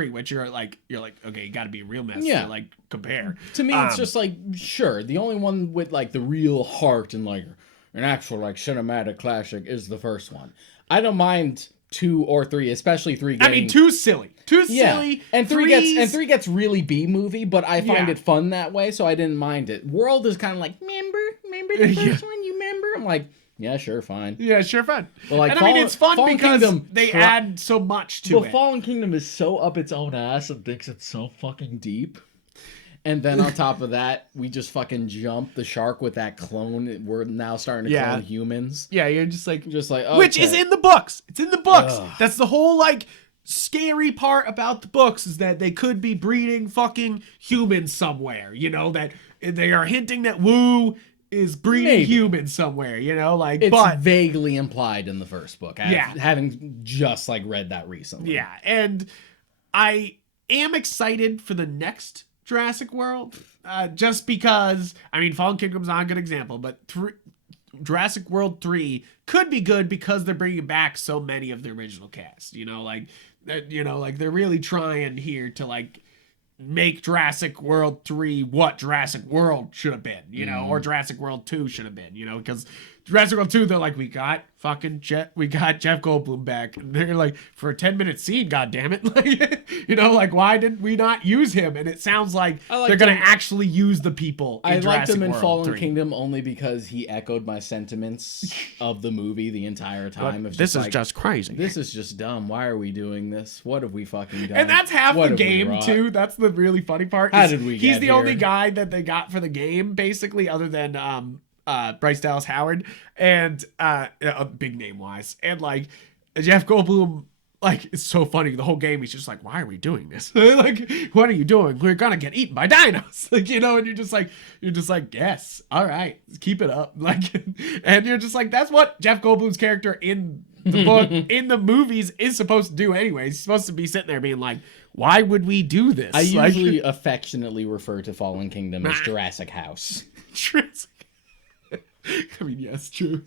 which you're like, okay, you gotta be a real mess to, like, compare. To me, it's just like, sure, the only one with, like, the real heart and, like, an actual, like, cinematic classic is the first one. I don't mind 2 or 3, especially 3 getting... I mean, 2's silly. 2's silly. And 3 gets really B-movie, but I find it fun that way, so I didn't mind it. World is kind of like, remember the first one, you remember? I'm like, yeah, sure, fine. Yeah, sure, fine. But like, and I mean, it's fun Fallen because Kingdom they add so much to it. Fallen Kingdom is so up its own ass and thinks it's so fucking deep. And then on top of that, we just fucking jump the shark with that clone. We're now starting to clone humans. Yeah, you're just like, okay. Which is in the books. It's in the books. Ugh. That's the whole, like, scary part about the books, is that they could be breeding fucking humans somewhere. You know, that they are hinting that Wu is breeding humans somewhere, you know, like, it's vaguely implied in the first book. Having just like read that recently. Yeah, and I am excited for the next Jurassic World, just because, I mean, Fallen Kingdom's not a good example, but Jurassic World 3 could be good because they're bringing back so many of the original cast. Like they're really trying here to like make Jurassic World 3 what Jurassic World should have been, or Jurassic World 2 should have been, because Jurassic World 2, they're like, we got Jeff Goldblum back. And they're like, for a 10-minute scene, goddammit. Like, why didn't we not use him? And it sounds like they're going to actually use the people in Jurassic World 3. I liked him in Fallen Kingdom only because he echoed my sentiments of the movie the entire time. This is just crazy. This is just dumb. Why are we doing this? What have we fucking done? And that's half the game, too. That's the really funny part. How did we get He's the here? only guy that they got for the game, basically, other than Bryce Dallas Howard, and big name wise, and like Jeff Goldblum, like it's so funny. The whole game, he's just like, "Why are we doing this? Like, what are you doing? We're gonna get eaten by dinos." Like, and you're just like, "Yes, all right, keep it up." Like, and you're just like, that's what Jeff Goldblum's character in the book, in the movies, is supposed to do anyway. He's supposed to be sitting there being like, "Why would we do this?" I usually affectionately refer to Fallen Kingdom as Jurassic House. I mean, yes, true.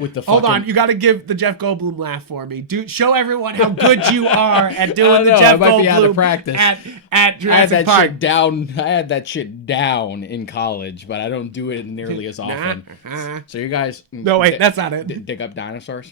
With the hold on, you got to give the Jeff Goldblum laugh for me. Show everyone how good you are at doing the Jeff Goldblum. I might be out of practice at Jurassic Park. I had that shit down in college, but I don't do it nearly as often. So you guys, no, wait, that's not it. Dig up dinosaurs.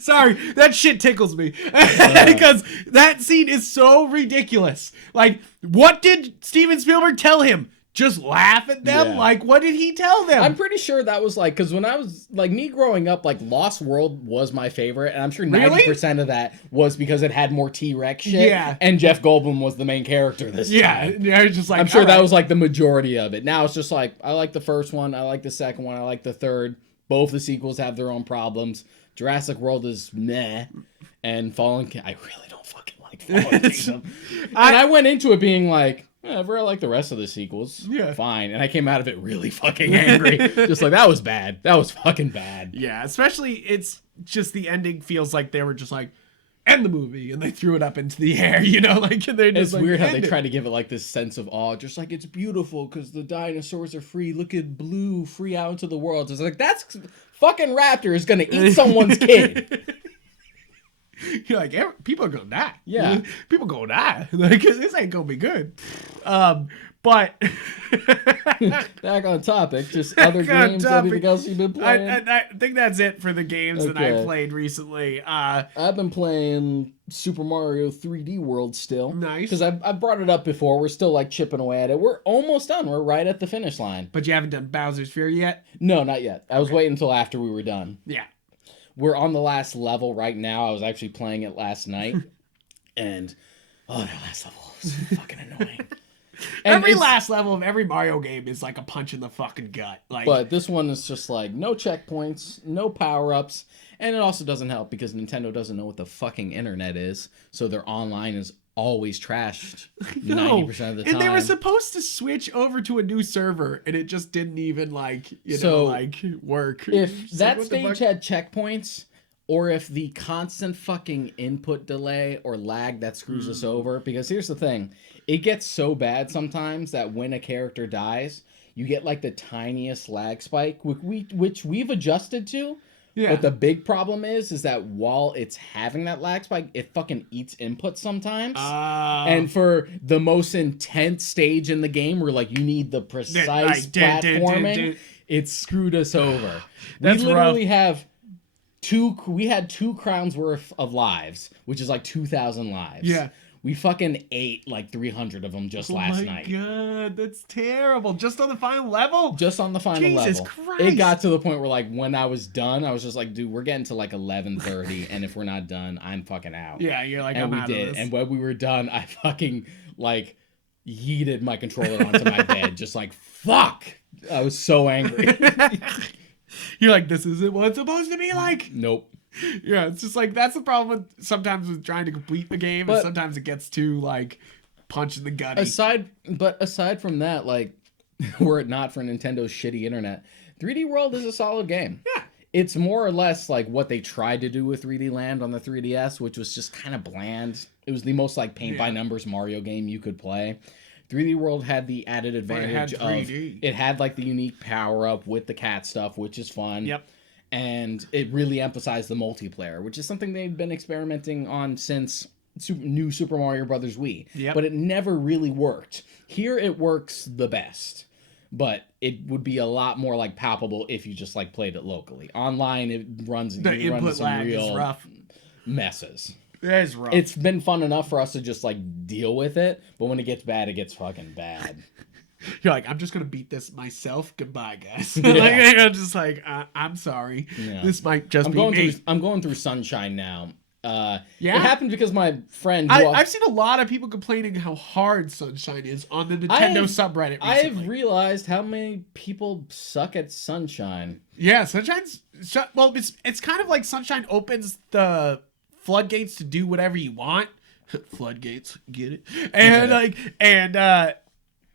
Sorry, that shit tickles me because that scene is so ridiculous. Like, what did Steven Spielberg tell him? Just laugh at them? Yeah. Like, what did he tell them? I'm pretty sure that was like, because when I was like, me growing up, like Lost World was my favorite, and I'm sure 90% of that was because it had more T-Rex shit. Yeah, and Jeff Goldblum was the main character this time. Yeah, just like, I'm sure that was like the majority of it. Now it's just like, I like the first one, I like the second one, I like the third. Both the sequels have their own problems. Jurassic World is meh, and Fallen Kingdom, I really don't fucking like Fallen Kingdom. And I went into it being like, I like the rest of the sequels. Yeah, fine. And I came out of it really fucking angry. Just like, that was bad. That was fucking bad. Yeah, especially it's just the ending feels like they were just like, end the movie, and they threw it up into the air, like they're just. It's like, weird how they try to give it like this sense of awe, just like it's beautiful because the dinosaurs are free. Look at Blue free out into the world. It's like, that's fucking raptor is gonna eat someone's kid. You're like, people are gonna die. Yeah, people gonna die. Like, this ain't gonna be good. But back on topic, just other games, anything else you've been playing? I think that's it for the games that I've played recently. I've been playing Super Mario 3D World still. Nice. Because I brought it up before. We're still like chipping away at it. We're almost done. We're right at the finish line. But you haven't done Bowser's Fury yet? No, not yet. I was waiting until after we were done. Yeah. We're on the last level right now. I was actually playing it last night. And, that last level was fucking annoying. And every last level of every Mario game is like a punch in the fucking gut. Like, but this one is just like no checkpoints, no power-ups, and it also doesn't help because Nintendo doesn't know what the fucking internet is, so their online is always trashed 90% of the time. And they were supposed to switch over to a new server, and it just didn't even work. If that stage had checkpoints, or if the constant fucking input delay or lag that screws us over, because here's the thing. It gets so bad sometimes that when a character dies, you get like the tiniest lag spike, which we've adjusted to. Yeah. But the big problem is that while it's having that lag spike, it fucking eats input sometimes. And for the most intense stage in the game where like you need the precise platforming, it screwed us over. That's we literally rough. have we had 2 crowns worth of lives, which is like 2,000 lives. Yeah. We fucking ate like 300 of them just last night. Oh my god, that's terrible. Just on the final level? Just on the final level. Jesus Christ. It got to the point where like when I was done, I was just like, dude, we're getting to like 11:30, and if we're not done, I'm fucking out. Yeah, you're like, and I'm out of this. And when we were done, I fucking like yeeted my controller onto my bed, just like, fuck. I was so angry. You're like, this isn't what it's supposed to be like. Nope. Yeah, it's just like, that's the problem sometimes with trying to complete the game, and sometimes it gets too like punch in the gut. Aside from that, like, were it not for Nintendo's shitty internet, 3D World is a solid game. Yeah. It's more or less like what they tried to do with 3D Land on the 3DS, which was just kind of bland. It was the most like paint by numbers Mario game you could play. 3D World had the added advantage of it had like the unique power up with the cat stuff, which is fun. Yep. And it really emphasized the multiplayer, which is something they've been experimenting on since New Super Mario Brothers Wii. Yep. But it never really worked. Here it works the best. But it would be a lot more like palpable if you just like played it locally. Online, it runs the input lag is rough. Messes. It is rough. It's been fun enough for us to just like deal with it, but when it gets bad, it gets fucking bad. You're like, I'm just gonna beat this myself. Goodbye, guys. Yeah. Like, I'm just like, I'm sorry. Yeah. This might just be me. I'm going through Sunshine now. Yeah, it happened because my friend. I've seen a lot of people complaining how hard Sunshine is on the Nintendo subreddit recently. I've realized how many people suck at Sunshine. Yeah, Sunshine's well, it's kind of like Sunshine opens the floodgates to do whatever you want. Floodgates, get it? And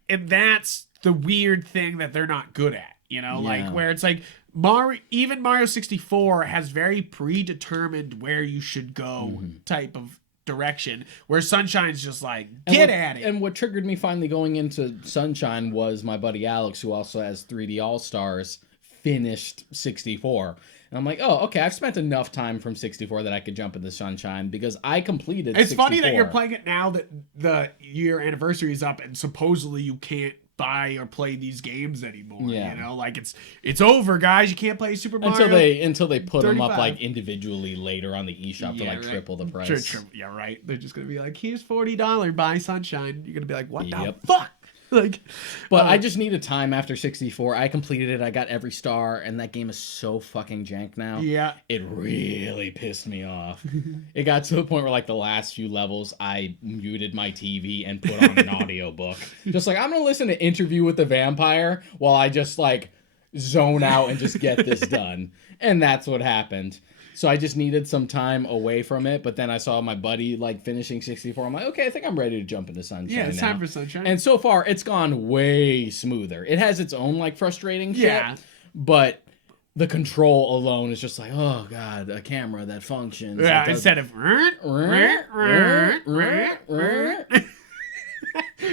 and that's the weird thing that they're not good at, you know, like where it's like Mario 64 has very predetermined where you should go type of direction, where Sunshine's just like, get at it. And what triggered me finally going into Sunshine was my buddy Alex, who also has 3D All-Stars, finished 64. And I'm like, oh, okay, I've spent enough time from 64 that I could jump into Sunshine because I completed 64. It's funny that you're playing it now that the year anniversary is up and supposedly you can't buy or play these games anymore. You know, like it's over, guys. You can't play Super Mario until they put 35. Them up like individually later on the eShop for like triple the price. Sure. Yeah, right. They're just gonna be like, here's $40, buy Sunshine. You're gonna be like, what the fuck? Like, but I just needed time after 64. I completed it. I got every star, and that game is so fucking jank now. Yeah, it really pissed me off. It got to the point where like the last few levels, I muted my TV and put on an audiobook. Just like, I'm gonna listen to Interview with the Vampire while I just like zone out and just get this done. And that's what happened. So I just needed some time away from it, but then I saw my buddy like finishing 64. I'm like, okay, I think I'm ready to jump into Sunshine. Yeah, it's time for Sunshine. And so far, it's gone way smoother. It has its own like frustrating shit, but the control alone is just like, oh god, a camera that functions. Yeah, instead of.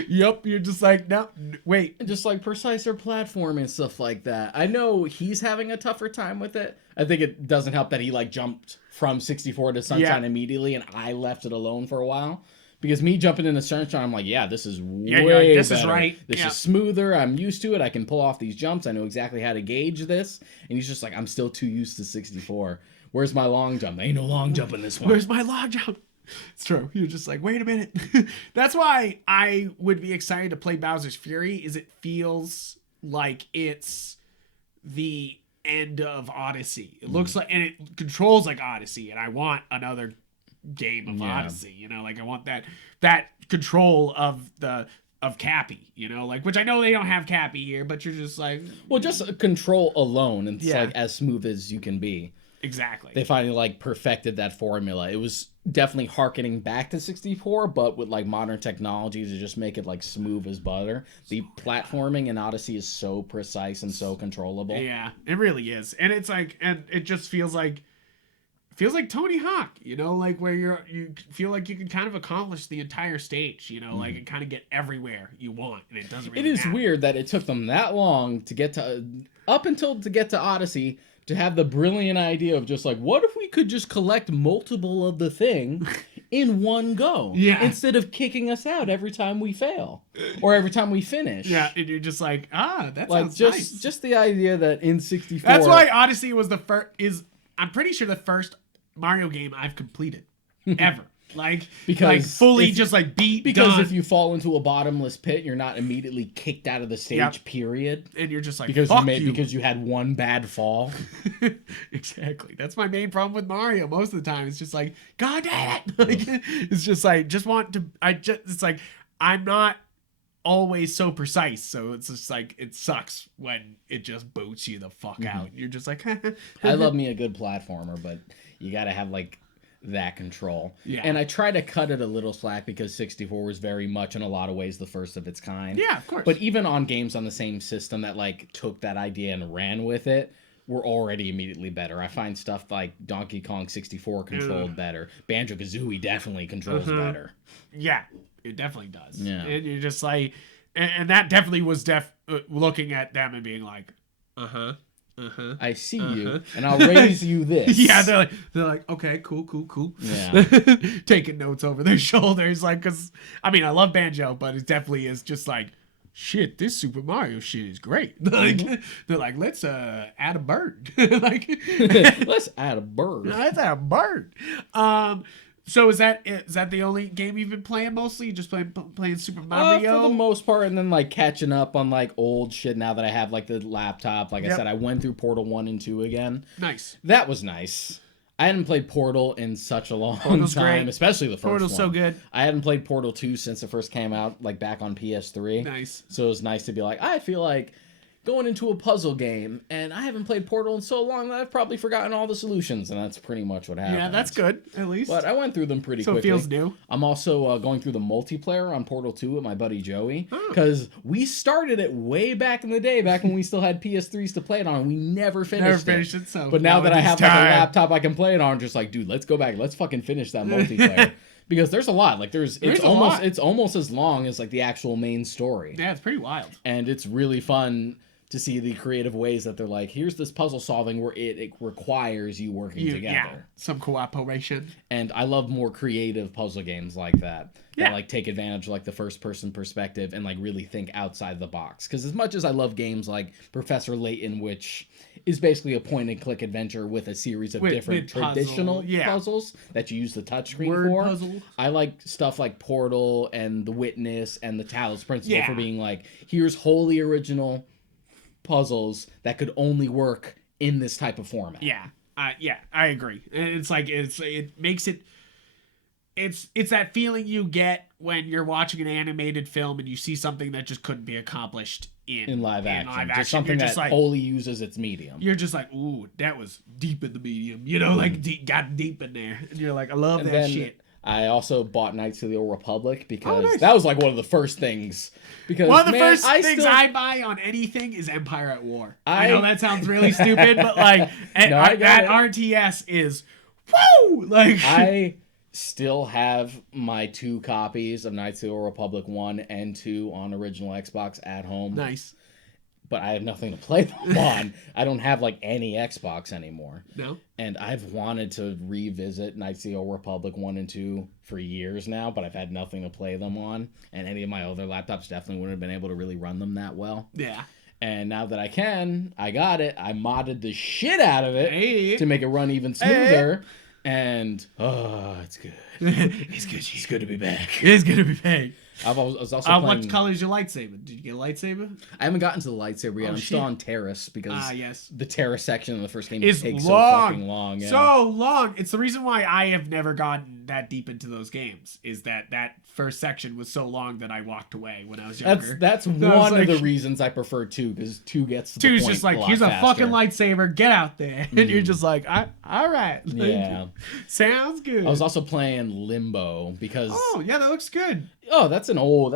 Yep, you're just like, no, wait. Just like precise platform and stuff like that. I know he's having a tougher time with it. I think it doesn't help that he like jumped from 64 to Sunshine immediately and I left it alone for a while. Because me jumping into Sunshine, I'm like, yeah, this is way this better. Is right. This is smoother. I'm used to it. I can pull off these jumps. I know exactly how to gauge this. And he's just like, I'm still too used to 64. Where's my long jump? There ain't no long jump in this one. Where's my long jump? It's true. You're just like, wait a minute. That's why I would be excited to play Bowser's Fury, is it feels like it's the end of Odyssey. It looks like, and it controls like Odyssey, and I want another game of Odyssey, you know, like I want that control of Cappy, you know, like, which I know they don't have Cappy here, but you're just like, well, just control alone, and it's like as smooth as you can be. Exactly. They finally like perfected that formula. It was definitely harkening back to 64, but with like modern technology to just make it like smooth as butter. The platforming in Odyssey is so precise and so controllable. Yeah, it really is. And it's like, and it just feels like Tony Hawk, you know, like where you feel like you can kind of accomplish the entire stage, you know, like and kind of get everywhere you want, and it doesn't really matter. Weird that it took them that long to get to Odyssey to have the brilliant idea of just like, what if we could just collect multiple of the thing in one go? Yeah. Instead of kicking us out every time we fail or every time we finish. Yeah, and you're just like, that like, sounds nice. nice. Just the idea that in 64... That's why Odyssey was I'm pretty sure the first Mario game I've completed ever. Because if you fall into a bottomless pit, you're not immediately kicked out of the stage, period. And you're just like, because you had one bad fall. Exactly. That's my main problem with Mario most of the time. It's just like, god damn it. Like, it's just like, it's like, I'm not always so precise, so it's just like, it sucks when it just boots you the fuck out. You're just like, I love me a good platformer, but you gotta have like that control. Yeah. And I try to cut it a little slack because 64 was very much in a lot of ways the first of its kind. Yeah, of course. But even on games on the same system that like took that idea and ran with it, were already immediately better. I find stuff like Donkey Kong 64 controlled better. Banjo-Kazooie definitely controls better. Yeah, it definitely does. Yeah. And you're just like, and that definitely was looking at them and being like, I see you, and I'll raise you this. Yeah, they're like, okay, cool. Yeah. Taking notes over their shoulders, like, because, I mean, I love Banjo, but it definitely is just like, shit, this Super Mario shit is great. Like, they're like, let's add a bird. Like, let's add a bird. Let's add a bird. So is that the only game you've been playing mostly? Just playing Super Mario? For the most part, and then like catching up on like old shit now that I have like the laptop. Like I said, I went through Portal 1 and 2 again. Nice. That was nice. I hadn't played Portal in such a long Portal's time, great. especially the first Portal's one. so good. I hadn't played Portal 2 since it first came out, like back on PS3. Nice. So it was nice to be like, I feel like going into a puzzle game, and I haven't played Portal in so long that I've probably forgotten all the solutions, and that's pretty much what happened. Yeah, that's good, at least. But I went through them pretty quickly. So it feels new. I'm also going through the multiplayer on Portal 2 with my buddy Joey, because we started it way back in the day, back when we still had PS3s to play it on, and we never finished it. So but now that I have like a laptop I can play it on, I'm just like, dude, let's go back. Let's fucking finish that multiplayer. Because there's a lot. Like it's almost as long as like the actual main story. Yeah, it's pretty wild. And it's really fun to see the creative ways that they're like, here's this puzzle solving where it requires you working together. Yeah, some cooperation. And I love more creative puzzle games like that. Yeah. That like take advantage of like the first person perspective and like really think outside the box. Because as much as I love games like Professor Layton, which is basically a point and click adventure with a series of different traditional puzzles that you use the touchscreen for. Puzzle. I like stuff like Portal and The Witness and the Talos Principle for being like, here's wholly original puzzles that could only work in this type of format. Yeah, I agree. It's like it makes it. It's that feeling you get when you're watching an animated film and you see something that just couldn't be accomplished in live action. Just something that like, wholly uses its medium. You're just like, ooh, that was deep in the medium. You know, like got deep in there, and you're like, I love that shit. I also bought Knights of the Old Republic because that was like one of the first things. Because one of the first things I buy on anything is Empire at War. I know that sounds really stupid, but like that RTS is woo! Like I still have my 2 copies of Knights of the Old Republic 1 and 2 on original Xbox at home. Nice. But I have nothing to play them on. I don't have like any Xbox anymore. No. And I've wanted to revisit Knights of the Old Republic 1 and 2 for years now, but I've had nothing to play them on. And any of my other laptops definitely wouldn't have been able to really run them that well. Yeah. And now that I can, I got it. I modded the shit out of it to make it run even smoother. And it's good. It's good. It's good to be back. It's good to be back. I was also playing... What color is your lightsaber? Did you get a lightsaber? I haven't gotten to the lightsaber yet. I'm still on Terrace because the Terrace section in the first game takes so fucking long. Yeah. So long. It's the reason why I have never gotten that deep into those games, is that first section was so long that I walked away when I was younger. That's one of the reasons I prefer 2, because 2 gets to the point just like, here's faster. A fucking lightsaber, get out there. And you're just like, all right. Yeah. Sounds good. I was also playing Limbo because... Oh, yeah, that looks good. Oh, that's like an old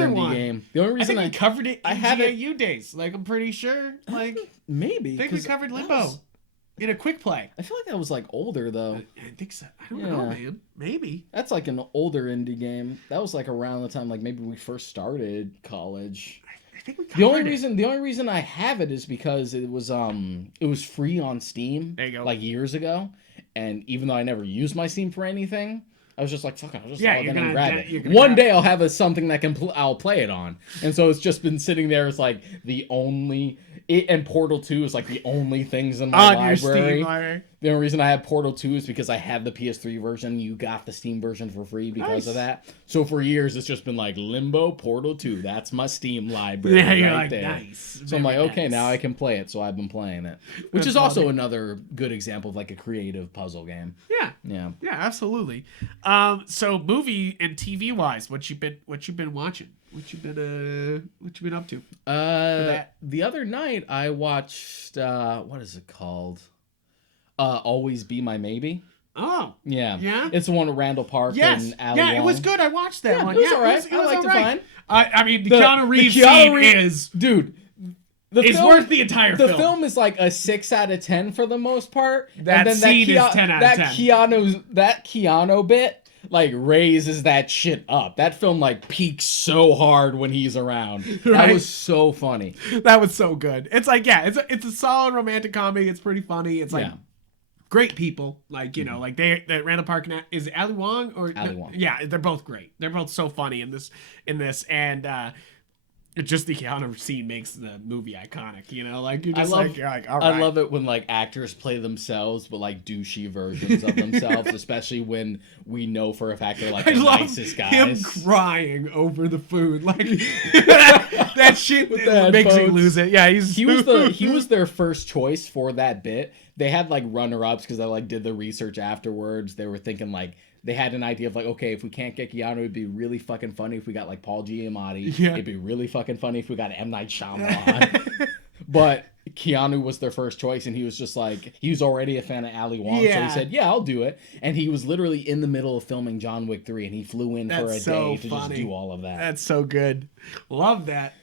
indie game. The only reason I think we covered it in GAU days. Like, I'm pretty sure. Like, maybe. I think we covered Limbo in a quick play. I feel like that was like older though. I think so. I don't know, man. Maybe. That's like an older indie game. That was like around the time like maybe we first started college. I think we covered the only reason I have it is because it was free on Steam. There you go. Like years ago, and even though I never used my Steam for anything, I was just like, fuck it, I'll just log in and grab it. One day I'll have something that I'll play it on. And so it's just been sitting there as like the only... and Portal 2 is like the only things in my library. Your Steam library. The only reason I have Portal 2 is because I have the PS3 version. You got the Steam version for free because of that. So for years, it's just been like Limbo, Portal 2. That's my Steam library. Yeah, you're right like, there. Nice. So I'm like, okay, now I can play it. So I've been playing it. Which is also another good example of like a creative puzzle game. Yeah. Yeah. Yeah, absolutely. So movie and TV wise, what you been watching? What you been up to? The other night I watched what is it called? Always Be My Maybe. Oh. Yeah. Yeah? It's the one with Randall Park and Ali Yeah, Wong. it was good. I watched that one. It was alright. I liked it fine. I mean, the Keanu Reeves scene is... Dude, It's worth the entire film. The film is like a 6 out of 10 for the most part. That and then scene is 10 out of 10. That Keanu bit like raises that shit up. That film like peaks so hard when he's around. Right? That was so funny. That was so good. It's like, yeah, it's a solid romantic comedy. It's pretty funny. It's like great people. Like, you know, like Randall Park is it Ali Wong or Ali Wong. Yeah, they're both great. They're both so funny in this and just the Keanu scene makes the movie iconic, you know? Like, you're just you're like, all right. I love it when, like, actors play themselves, but, like, douchey versions of themselves, especially when we know for a fact they're, like, the nicest guys. Him crying over the food. Like, that shit makes me lose it. Yeah, he was their first choice for that bit. They had, like, runner-ups because I, like, did the research afterwards. They were thinking, like, they had an idea of like, okay, if we can't get Keanu, it'd be really fucking funny if we got like Paul Giamatti. Yeah. It'd be really fucking funny if we got M. Night Shyamalan. But Keanu was their first choice, and he was just like, he was already a fan of Ali Wong, so he said, yeah, I'll do it. And he was literally in the middle of filming John Wick 3, and he flew in for a day to just do all of that. That's so good. Love that.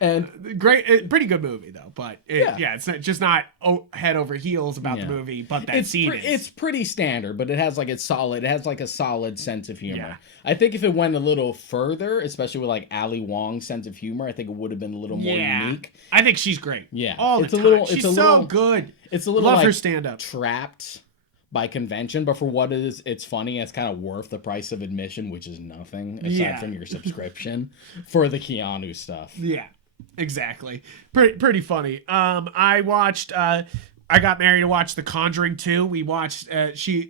And great, pretty good movie though. But it's just not head over heels about the movie. But that scene, it's pretty standard, but it has like it's solid. It has like a solid sense of humor. Yeah. I think if it went a little further, especially with like Ali Wong's sense of humor, I think it would have been a little more unique. I think she's great. Yeah, all the time. She's so good. It's a little love like, her stand up. Trapped by convention, but for what it is, it's funny. It's kind of worth the price of admission, which is nothing aside from your subscription for the Keanu stuff. Yeah, exactly. Pretty funny. I watched. I got married to watch The Conjuring 2. We watched.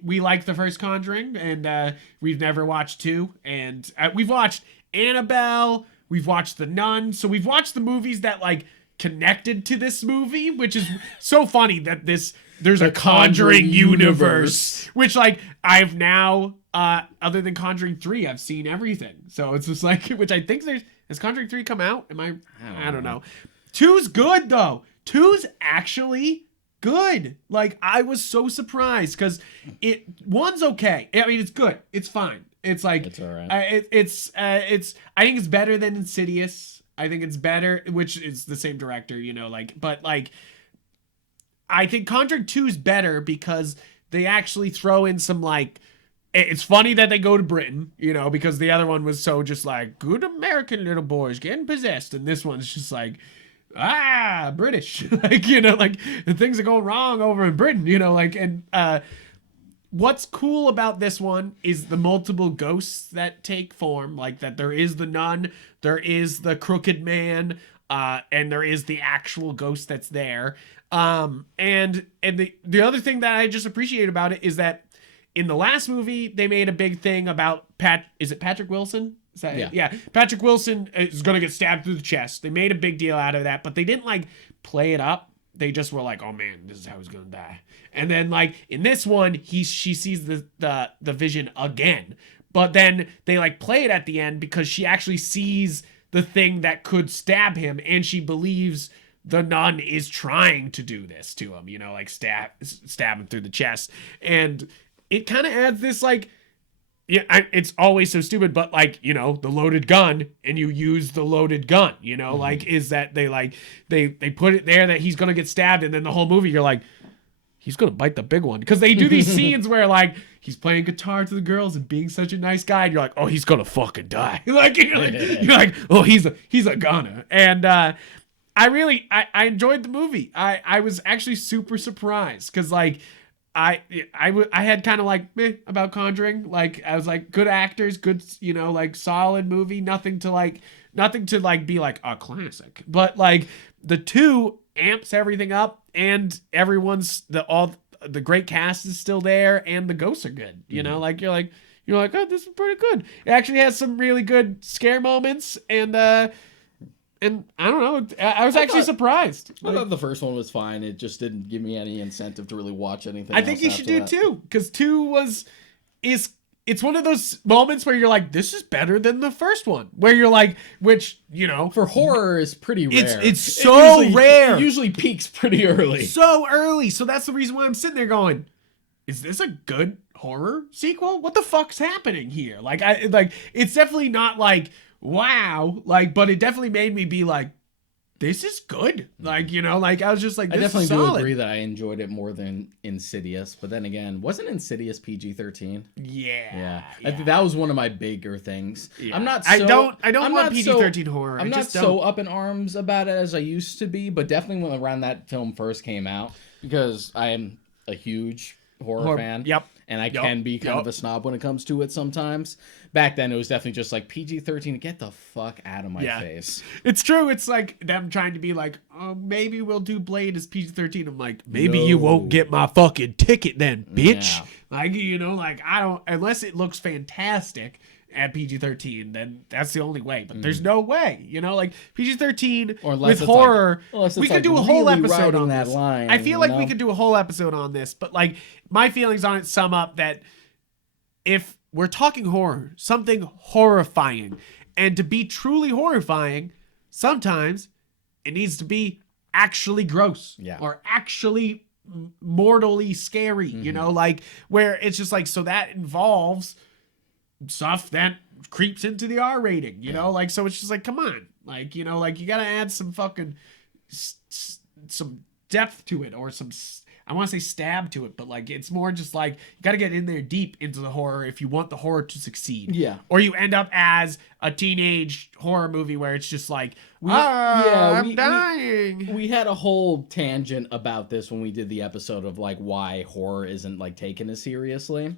We liked the first Conjuring, and we've never watched 2. And we've watched Annabelle. We've watched The Nun. So we've watched the movies that like connected to this movie, which is so funny that there's a Conjuring universe, which like I've now, other than Conjuring 3, I've seen everything. So it's just like, which I think has Conjuring 3 come out? I don't know. 2's good though. 2's actually good. Like I was so surprised because 1's okay. I mean, it's good. It's fine. It's like, it's all right. I think it's better than Insidious. I think it's better, which is the same director, you know, like, but like, I think Conjuring 2 is better because they actually throw in some like, it's funny that they go to Britain, you know, because the other one was so just like good American little boys getting possessed, and this one's just like, British, like, you know, like things are going wrong over in Britain, you know, like, and what's cool about this one is the multiple ghosts that take form, like that there is the nun, there is the crooked man, and there is the actual ghost that's there. And the other thing that I just appreciate about it is that in the last movie, they made a big thing about is it Patrick Wilson? Is that it? Yeah. Patrick Wilson is going to get stabbed through the chest. They made a big deal out of that, but they didn't like play it up. They just were like, oh man, this is how he's going to die. And then like in this one, she sees the vision again, but then they like play it at the end because she actually sees the thing that could stab him, and she believes the nun is trying to do this to him, you know, like stab him through the chest. And it kind of adds this like, it's always so stupid, but like, you know, the loaded gun, and you use the loaded gun, you know, like is that they like, they put it there that he's going to get stabbed. And then the whole movie, you're like, he's going to bite the big one. Because they do these scenes where like he's playing guitar to the girls and being such a nice guy. And you're like, oh, he's going to fucking die. you're like, oh, he's a goner. And, I enjoyed the movie. I was actually super surprised because like I had kind of like meh about Conjuring. Like I was like, good actors, good, you know, like solid movie. Nothing to be like a classic. But like the 2 amps everything up, and all the great cast is still there, and the ghosts are good. You know, like you're like, oh, this is pretty good. It actually has some really good scare moments, and I don't know. I was actually surprised. I thought the first one was fine. It just didn't give me any incentive to really watch anything. I think you should do 2, because 2 it's one of those moments where you're like, this is better than the first one. Where you're like, which, you know, for horror is pretty rare. It's so rare. It usually peaks pretty early. So early. So that's the reason why I'm sitting there going, is this a good horror sequel? What the fuck's happening here? Like it's definitely not like, wow, like, but it definitely made me be like, this is good. Like, you know, like I was just like, I this definitely is do solid. agree that I enjoyed it more than Insidious, but then again, wasn't Insidious PG-13? Yeah. I think that was one of my bigger things. Yeah. I'm not. I don't I'm want not PG-13 horror. I'm I not just so don't. up in arms about it as I used to be, but definitely when around that film first came out, because I am a huge horror fan. Yep. And I can be kind of a snob when it comes to it sometimes. Back then, it was definitely just like PG-13. Get the fuck out of my face. It's true. It's like them trying to be like, oh, maybe we'll do Blade as PG-13. I'm like, maybe you won't get my fucking ticket then, bitch. Yeah. Like, you know, like I don't, unless it looks fantastic at PG-13, then that's the only way. But there's no way, you know, like PG-13 with horror. We could do a whole episode on that line. I feel like we could do a whole episode on this, but like my feelings on it sum up that if we're talking horror, something horrifying, and to be truly horrifying, sometimes it needs to be actually gross or actually mortally scary, you know, like where it's just like, so that involves stuff that creeps into the R rating, you know, like, so it's just like, come on, like, you know, like you gotta add some fucking some depth to it, or some, I want to say stab to it, but like it's more just like you got to get in there deep into the horror if you want the horror to succeed. Yeah. Or you end up as a teenage horror movie where it's just like, I'm dying. We had a whole tangent about this when we did the episode of like why horror isn't like taken as seriously,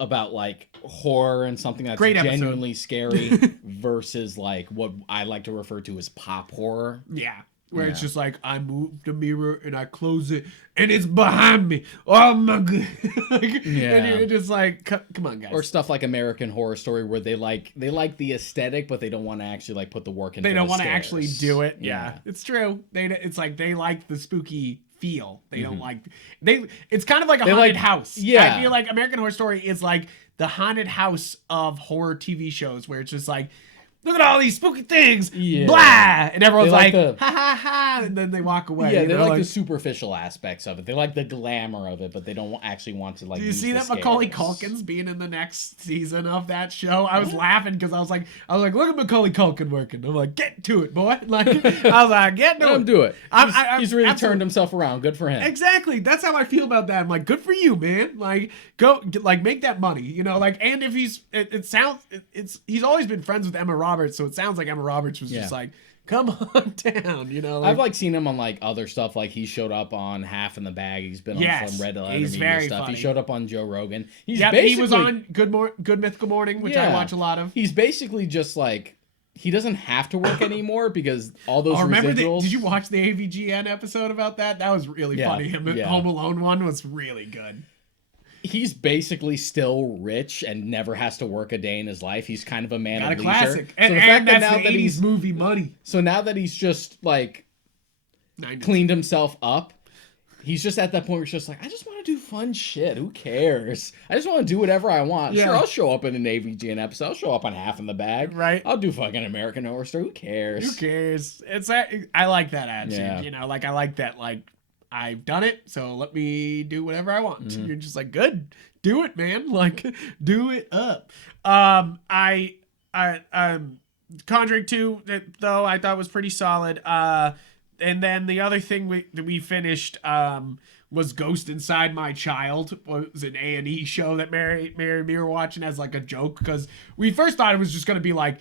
about like horror and something that's genuinely scary versus like what I like to refer to as pop horror. Yeah. Where it's just like, I move the mirror and I close it and it's behind me. Oh my god. And you're just like, come on, guys. Or stuff like American Horror Story, where they like the aesthetic, but they don't want to actually like put the work in. They don't want to actually do it. Yeah, it's true. It's like they like the spooky feel. They don't like it's kind of like a haunted house. Yeah. I feel like American Horror Story is like the haunted house of horror TV shows, where it's just like, look at all these spooky things, blah, and everyone's like ha ha ha, and then they walk away. Yeah, they like the superficial aspects of it. They like the glamour of it, but they don't actually want to like. Do you see that Macaulay Culkin's being in the next season of that show? I was laughing because I was like, look at Macaulay Culkin working. I'm like, get to it, boy. Like, I was like, get to it. Let him do it. He's really turned himself around. Good for him. Exactly. That's how I feel about that. I'm like, good for you, man. Like, go, like, make that money. You know, like, and if he's always been friends with Emma Roberts, so it sounds like Emma Roberts was just like, come on down, you know. Like, I've like seen him on like other stuff. Like he showed up on Half in the Bag. He's been on some Red Letter Media stuff. Funny. He showed up on Joe Rogan. He was on Good Mythical Morning, which I watch a lot of. He's basically just like, he doesn't have to work anymore because all those residuals. Did you watch the AVGN episode about that? That was really funny. Home Alone one was really good. He's basically still rich and never has to work a day in his life. He's kind of a man of leisure. Classic. So and the fact that now that he's movie money. So now that he's just like cleaned himself up, he's just at that point where he's just like, I just want to do fun shit. Who cares? I just want to do whatever I want. Yeah. Sure, I'll show up in an AVGN episode. I'll show up on Half in the Bag. Right. I'll do fucking American Horror Story. Who cares? Who cares? I like that attitude. Yeah. You know, like I like that, like, I've done it, so let me do whatever I want. Mm-hmm. You're just like, good, do it, man. Like, do it up. Conjuring 2, though, I thought was pretty solid. And then the other thing that we finished was Ghost Inside My Child. It was an A&E show that Mary and me were watching as like a joke, because we first thought it was just going to be like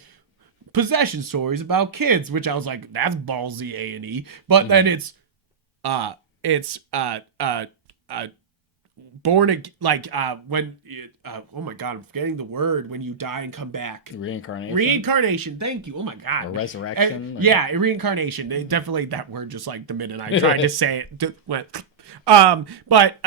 possession stories about kids, which I was like, that's ballsy A&E. But then it's born like when oh my god, I'm forgetting the word when you die and come back. Reincarnation. Thank you. Oh my god. Or resurrection. Yeah, reincarnation. They definitely, that word, just like the minute I tried to say it went. But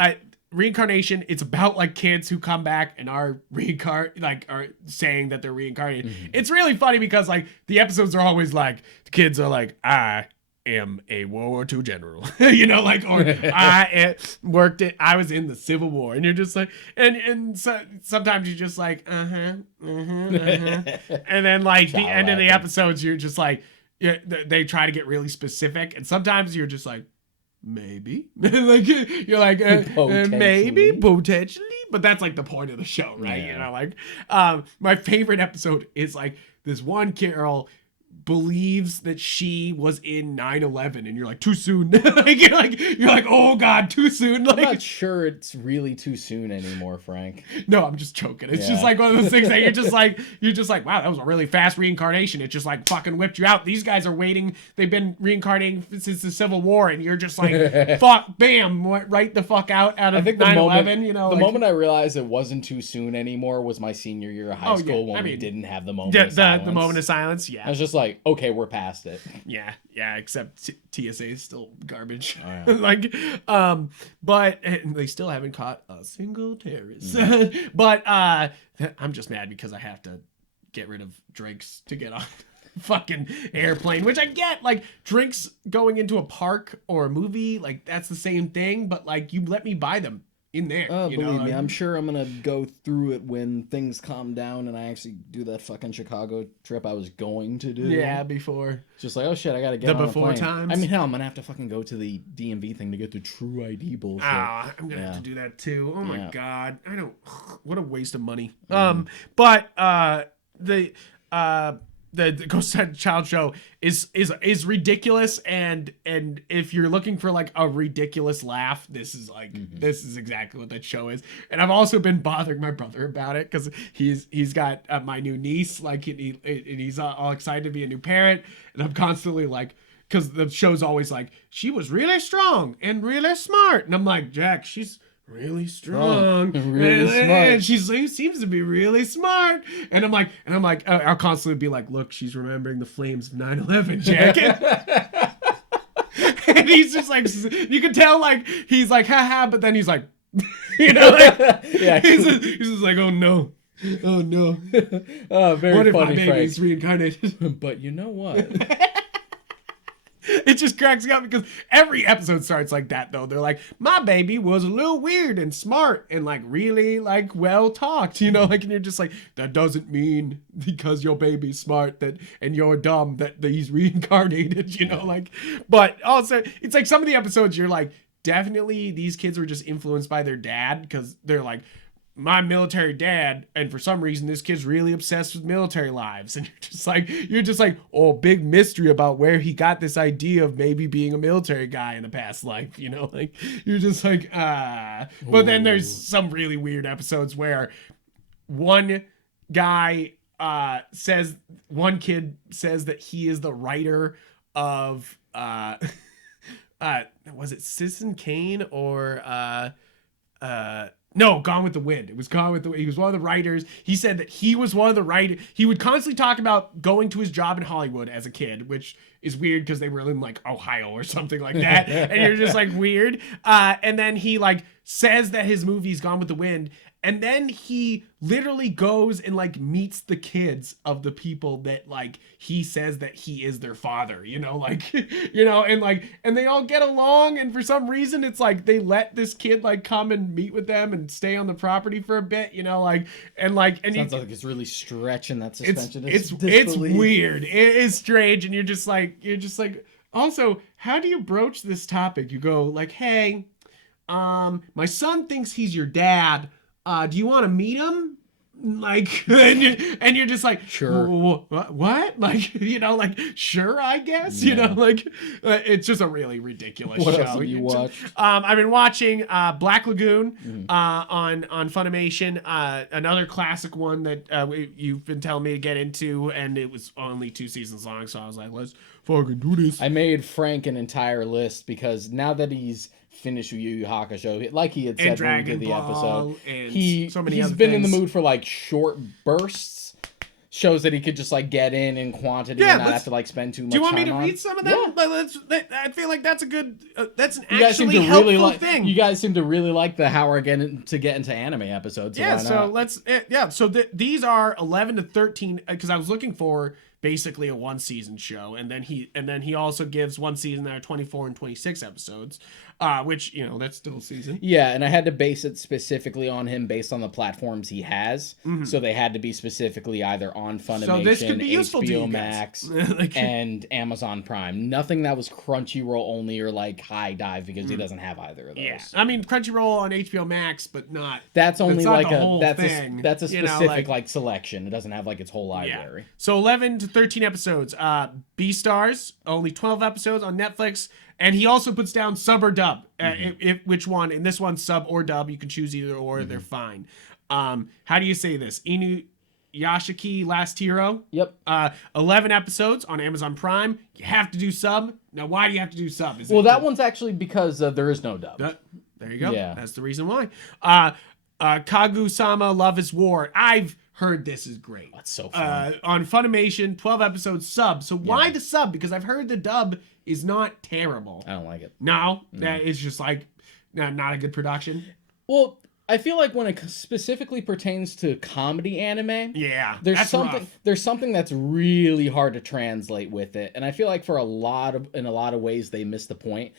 reincarnation, it's about like kids who come back and are are saying that they're reincarnated. Mm-hmm. It's really funny because like the episodes are always like, the kids are like, I am a World War II general, you know, like, or I was in the Civil War, and you're just like, and so sometimes you're just like, and then like the end of the episodes, you're just like, they try to get really specific, and sometimes you're just like, maybe, like you're like, maybe, potentially, but that's like the point of the show, right? Yeah. You know, like, my favorite episode is like this one girl believes that she was in 9/11, and you're like, too soon. you're like, oh god, too soon. I'm not sure it's really too soon anymore, Frank. No, I'm just joking. It's just like one of those things that you're just like, wow, that was a really fast reincarnation. It just like fucking whipped you out. These guys are waiting. They've been reincarnating since the Civil War, and you're just like, fuck, bam, right the fuck out of 9/11. The moment I realized it wasn't too soon anymore was my senior year of high school when we didn't have the moment of silence. The moment of silence, yeah. I was just like, okay, we're past it. Yeah, except TSA is still garbage. Oh, yeah. But they still haven't caught a single terrorist. But I'm just mad because I have to get rid of drinks to get on fucking airplane, which I get. Like, drinks going into a park or a movie, like, that's the same thing, but like, you let me buy them in there. Believe me, I'm sure I'm gonna go through it when things calm down and I actually do that fucking Chicago trip I was going to do. Yeah, before. Just like, oh shit, I gotta get on a plane. Times. I mean, hell, I'm gonna have to fucking go to the DMV thing to get the True ID bullshit. I'm gonna have to do that too. Oh my god, I don't. What a waste of money. But the Ghost Child show is ridiculous, and if you're looking for like a ridiculous laugh, this is exactly what that show is. And I've also been bothering my brother about it because he's got my new niece, like, and he's all excited to be a new parent, and I'm constantly like, because the show's always like, she was really strong and really smart, and I'm like, Jack, she's really strong and really smart, and she seems to be really smart, and I'm like I'll constantly be like, look, she's remembering the flames of 9/11, Jack. And he's just like, you can tell, like, he's like, haha, but then he's like, like, yeah, he's just like, oh no. Very what if funny, my baby's reincarnated? But you know what? It just cracks me up because every episode starts like that, though. They're like, my baby was a little weird and smart and like really like well talked, like, and you're just like, that doesn't mean because your baby's smart and you're dumb that he's reincarnated, like. But also, it's like some of the episodes you're like, definitely these kids were just influenced by their dad, because they're like, my military dad, and for some reason this kid's really obsessed with military lives, and you're just like, oh, big mystery about where he got this idea of maybe being a military guy in a past life, like, you're just like, but then there's some really weird episodes where one kid says that he is the writer of was it Citizen Kane or no, Gone with the Wind. It was Gone with the Wind. He was one of the writers. He said that he was one of the writers. He would constantly talk about going to his job in Hollywood as a kid, which is weird because they were in like Ohio or something like that. And you're just like, weird. And then he like says that his movie's Gone with the Wind. And then he literally goes and like meets the kids of the people that like he says that he is their father, like, and they all get along. And for some reason, it's like they let this kid like come and meet with them and stay on the property for a bit, and sounds like it's really stretching that suspension. It's weird. It is strange. And you're just like, also, how do you broach this topic? You go like, hey, my son thinks he's your dad. Do you want to meet him? Like, and you're just like, sure. What? Like, like, sure, I guess, like, it's just a really ridiculous show. What else have you watched? I've been watching Black Lagoon on Funimation, another classic one that you've been telling me to get into, and it was only 2 seasons long, so I was like, let's fucking do this. I made Frank an entire list because now that he's finished Yu Yu Hakusho, like he had said when we did the episode, he's been in the mood for like short bursts, shows that he could just like get in quantity and not have to like spend too much time. Do you want me to read some of them? Yeah. I feel like that's a good, that's an actually helpful thing. You guys seem to really like the how we're getting to get into anime episodes. So these are 11 to 13 because I was looking for basically a 1 season show, and then he also gives 1 season that are 24 and 26 episodes, which that's still a season. Yeah, and I had to base it specifically on him based on the platforms he has. So they had to be specifically either on Funimation, so this could be useful HBO to you Max, like, and Amazon Prime. Nothing that was Crunchyroll only or like High Dive because he doesn't have either of those. Yeah, I mean Crunchyroll on HBO Max, but not. That's only like a specific like selection. It doesn't have like its whole library. Yeah. So 11 to 13 episodes. Beastars, only 12 episodes on Netflix. And he also puts down sub or dub. Which one? In this one, sub or dub. You can choose either or. They're fine. How do you say this? Inuyashiki Last Hero. Yep. 11 episodes on Amazon Prime. You have to do sub. Now, why do you have to do sub? That one's actually because there is no dub. There you go. Yeah. That's the reason why. Kagu-sama Love is War. I've heard this is great. That's so fun. On Funimation, 12 episodes sub. So why the sub? Because I've heard the dub is not terrible. I don't like it. No, it's just like not a good production. Well, I feel like when it specifically pertains to comedy anime, there's something that's really hard to translate with it, and I feel like in a lot of ways they miss the point.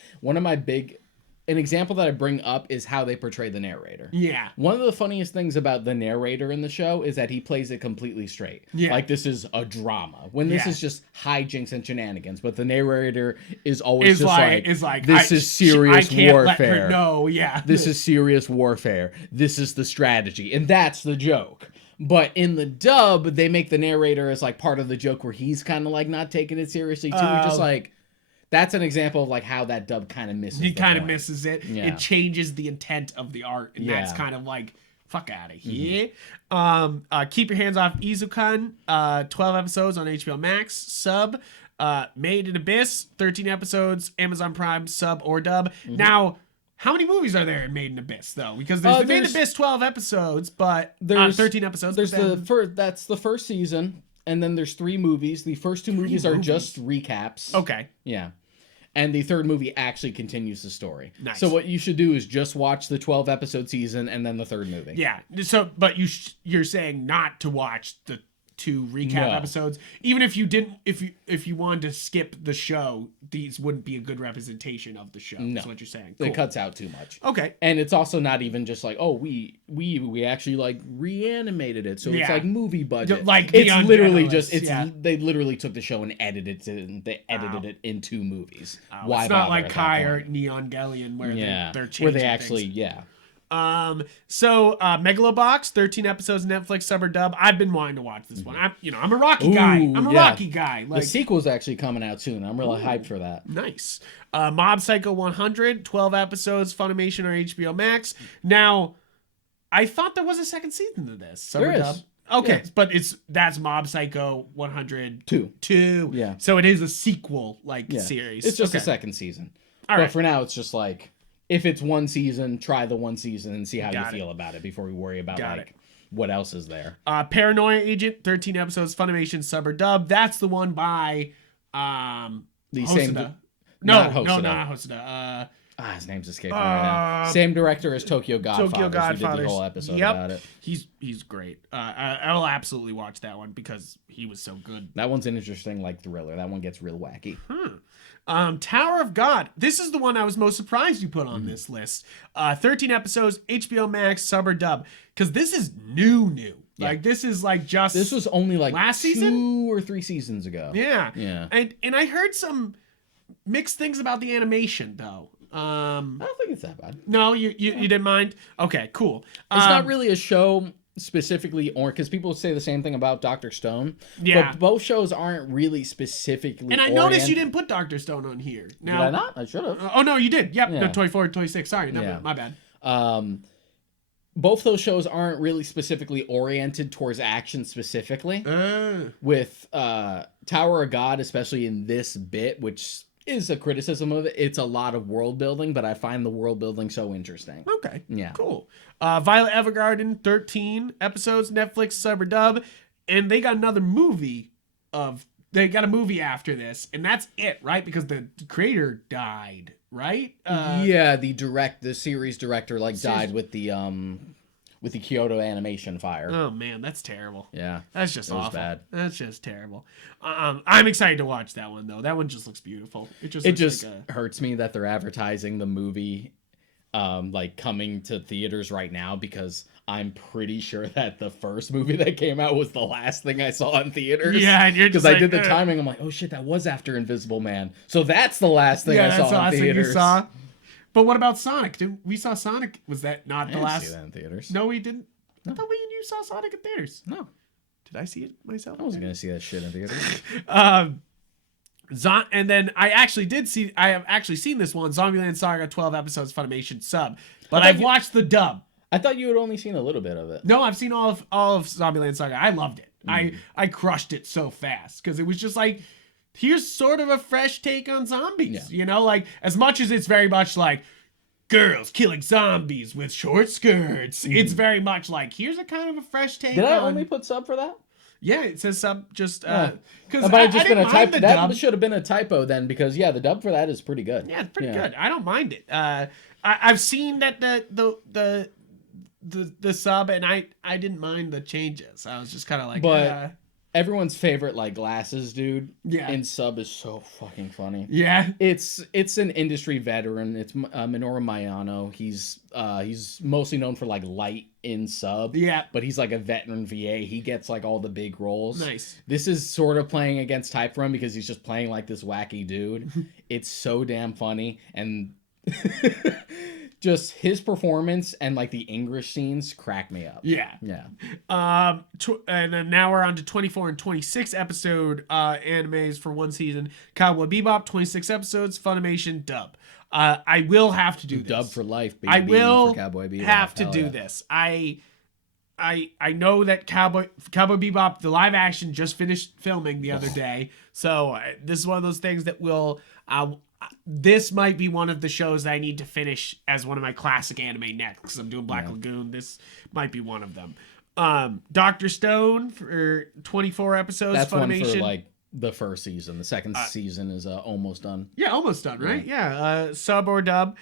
An example that I bring up is how they portray the narrator. Yeah. One of the funniest things about the narrator in the show is that he plays it completely straight. Yeah. Like this is a drama. When this is just hijinks and shenanigans. But the narrator is always this is serious warfare. This is serious warfare. This is the strategy. And that's the joke. But in the dub, they make the narrator as like part of the joke where he's kind of like not taking it seriously too. Just like... That's an example of like how that dub kind of misses. He kind of misses it. Yeah. It changes the intent of the art, and that's kind of like fuck out of here. Keep Your Hands Off Izukan. 12 episodes on HBO Max. Sub. Made in Abyss. 13 episodes. Amazon Prime. Sub or dub. Now, how many movies are there in Made in Abyss though? Because there's the Made in Abyss 12 episodes, but there's 13 episodes. There's that's the first season. And then there's 3 movies. The first 2 movies are just recaps. Okay. Yeah. And the third movie actually continues the story. Nice. So what you should do is just watch the 12-episode season and then the third movie. Yeah. So, but you're saying not to watch the 2 recap episodes, even if you didn't, if you wanted to skip the show, these wouldn't be a good representation of the show. No. That's what you're saying. Cool. It cuts out too much. Okay. And it's also not even just like, oh, we actually like reanimated it, so it's like movie budget. Like it's literally just they literally took the show and edited it in 2 movies. Why? It's not like Kai or Neon Gellion where they're changing where they actually things. Megalobox, 13 episodes, Netflix, sub or dub. I've been wanting to watch this one. I'm a Rocky guy. I'm a Rocky guy. Like, the sequel's actually coming out soon. I'm really hyped for that. Nice. Mob Psycho 100, 12 episodes, Funimation or HBO Max. Now, I thought there was a second season to this. Sub there or is. Dub. Okay, but that's Mob Psycho 100 2. Yeah. So it is a sequel series. It's just a second season. But for now, it's just like, if it's one season, try the one season and see how you feel about it before we worry about what else is there. Paranoia Agent, 13 episodes, Funimation, sub or dub. That's the one by the Hosoda. same. Not Hosoda. His name's escaping right now. Same director as Tokyo Godfathers. Tokyo Godfathers. We did the whole episode about it. He's great. I'll absolutely watch that one because he was so good. That one's an interesting thriller. That one gets real wacky. Tower of God. This is the one I was most surprised you put on this list. 13 episodes, HBO Max, sub or dub. Because this is new. Yeah. Like, this is like just... This was only like last 2 season? or 3 seasons ago. Yeah. Yeah. And I heard some mixed things about the animation, though. I don't think it's that bad. No, you didn't mind? Okay, cool. It's not really a show specifically, or because people say the same thing about Dr. Stone. Yeah. But both shows aren't really specifically And I noticed you didn't put Dr. Stone on here. Now, did I not? I should have. Oh, no, you did. Yep. Yeah. No, Toy 4, Toy 6. Sorry. No, my bad. Both those shows aren't really specifically oriented towards action specifically. With Tower of God, especially in this bit, which is a criticism of it, it's a lot of world building, but I find the world building so interesting. Okay. Yeah. Cool. Violet Evergarden, 13 episodes, Netflix, sub or dub. And they got another movie they got a movie after this, and that's it, right? Because the creator died, right? The series director died with the Kyoto animation fire. Oh man, that's terrible. Yeah. That's just awful. Bad. That's just terrible. I'm excited to watch that one though. That one just looks beautiful. It just hurts me that they're advertising the movie coming to theaters right now, because I'm pretty sure that the first movie that came out was the last thing I saw in theaters. Yeah, and you're just because I did the timing. I'm like, oh shit, that was after Invisible Man. So that's the last thing I saw in theaters. Thing you saw. But what about Sonic? We saw Sonic. Was that not the last? See that in theaters. No, we didn't. No. I thought you saw Sonic in theaters. No. Did I see it myself? I wasn't gonna see that shit in theaters. And then I have actually seen this one, Zombieland Saga, 12 episodes, Funimation sub. But I've watched the dub. I thought you had only seen a little bit of it. No, I've seen all of Zombieland Saga. I loved it. I crushed it so fast because it was just like, here's sort of a fresh take on zombies. Yeah. You know, like as much as it's very much like girls killing zombies with short skirts, it's very much like, here's a kind of a fresh take. Did I only put sub for that? Yeah, it says sub just because I didn't mind the dub. That should have been a typo then, because the dub for that is pretty good. Yeah, it's pretty good. I don't mind it. I've seen that the sub, and I didn't mind the changes. I was just kind of like, but everyone's favorite like glasses dude in sub is so fucking funny. Yeah, it's an industry veteran. It's Minoru Mayano. He's mostly known for like Light in sub. Yeah, but he's like a veteran VA. He gets like all the big roles. Nice. This is sort of playing against type for him because he's just playing like this wacky dude. It's so damn funny, and just his performance and like the English scenes crack me up. Yeah. And then now we're on to 24 and 26 episode animes for one season. Cowboy Bebop, 26 episodes, Funimation dub. I will have to do this. Dub for life, baby. I will for Cowboy Bebop. have to do this. I know that Cowboy Bebop, the live action, just finished filming the other day. So this is one of those things that will... this might be one of the shows that I need to finish as one of my classic anime next, because I'm doing Black Lagoon. This might be one of them. Dr. Stone for 24 episodes. That's Funimation. one for like the first season. The second season is almost done. Yeah, almost done, right? Yeah. Sub or dub.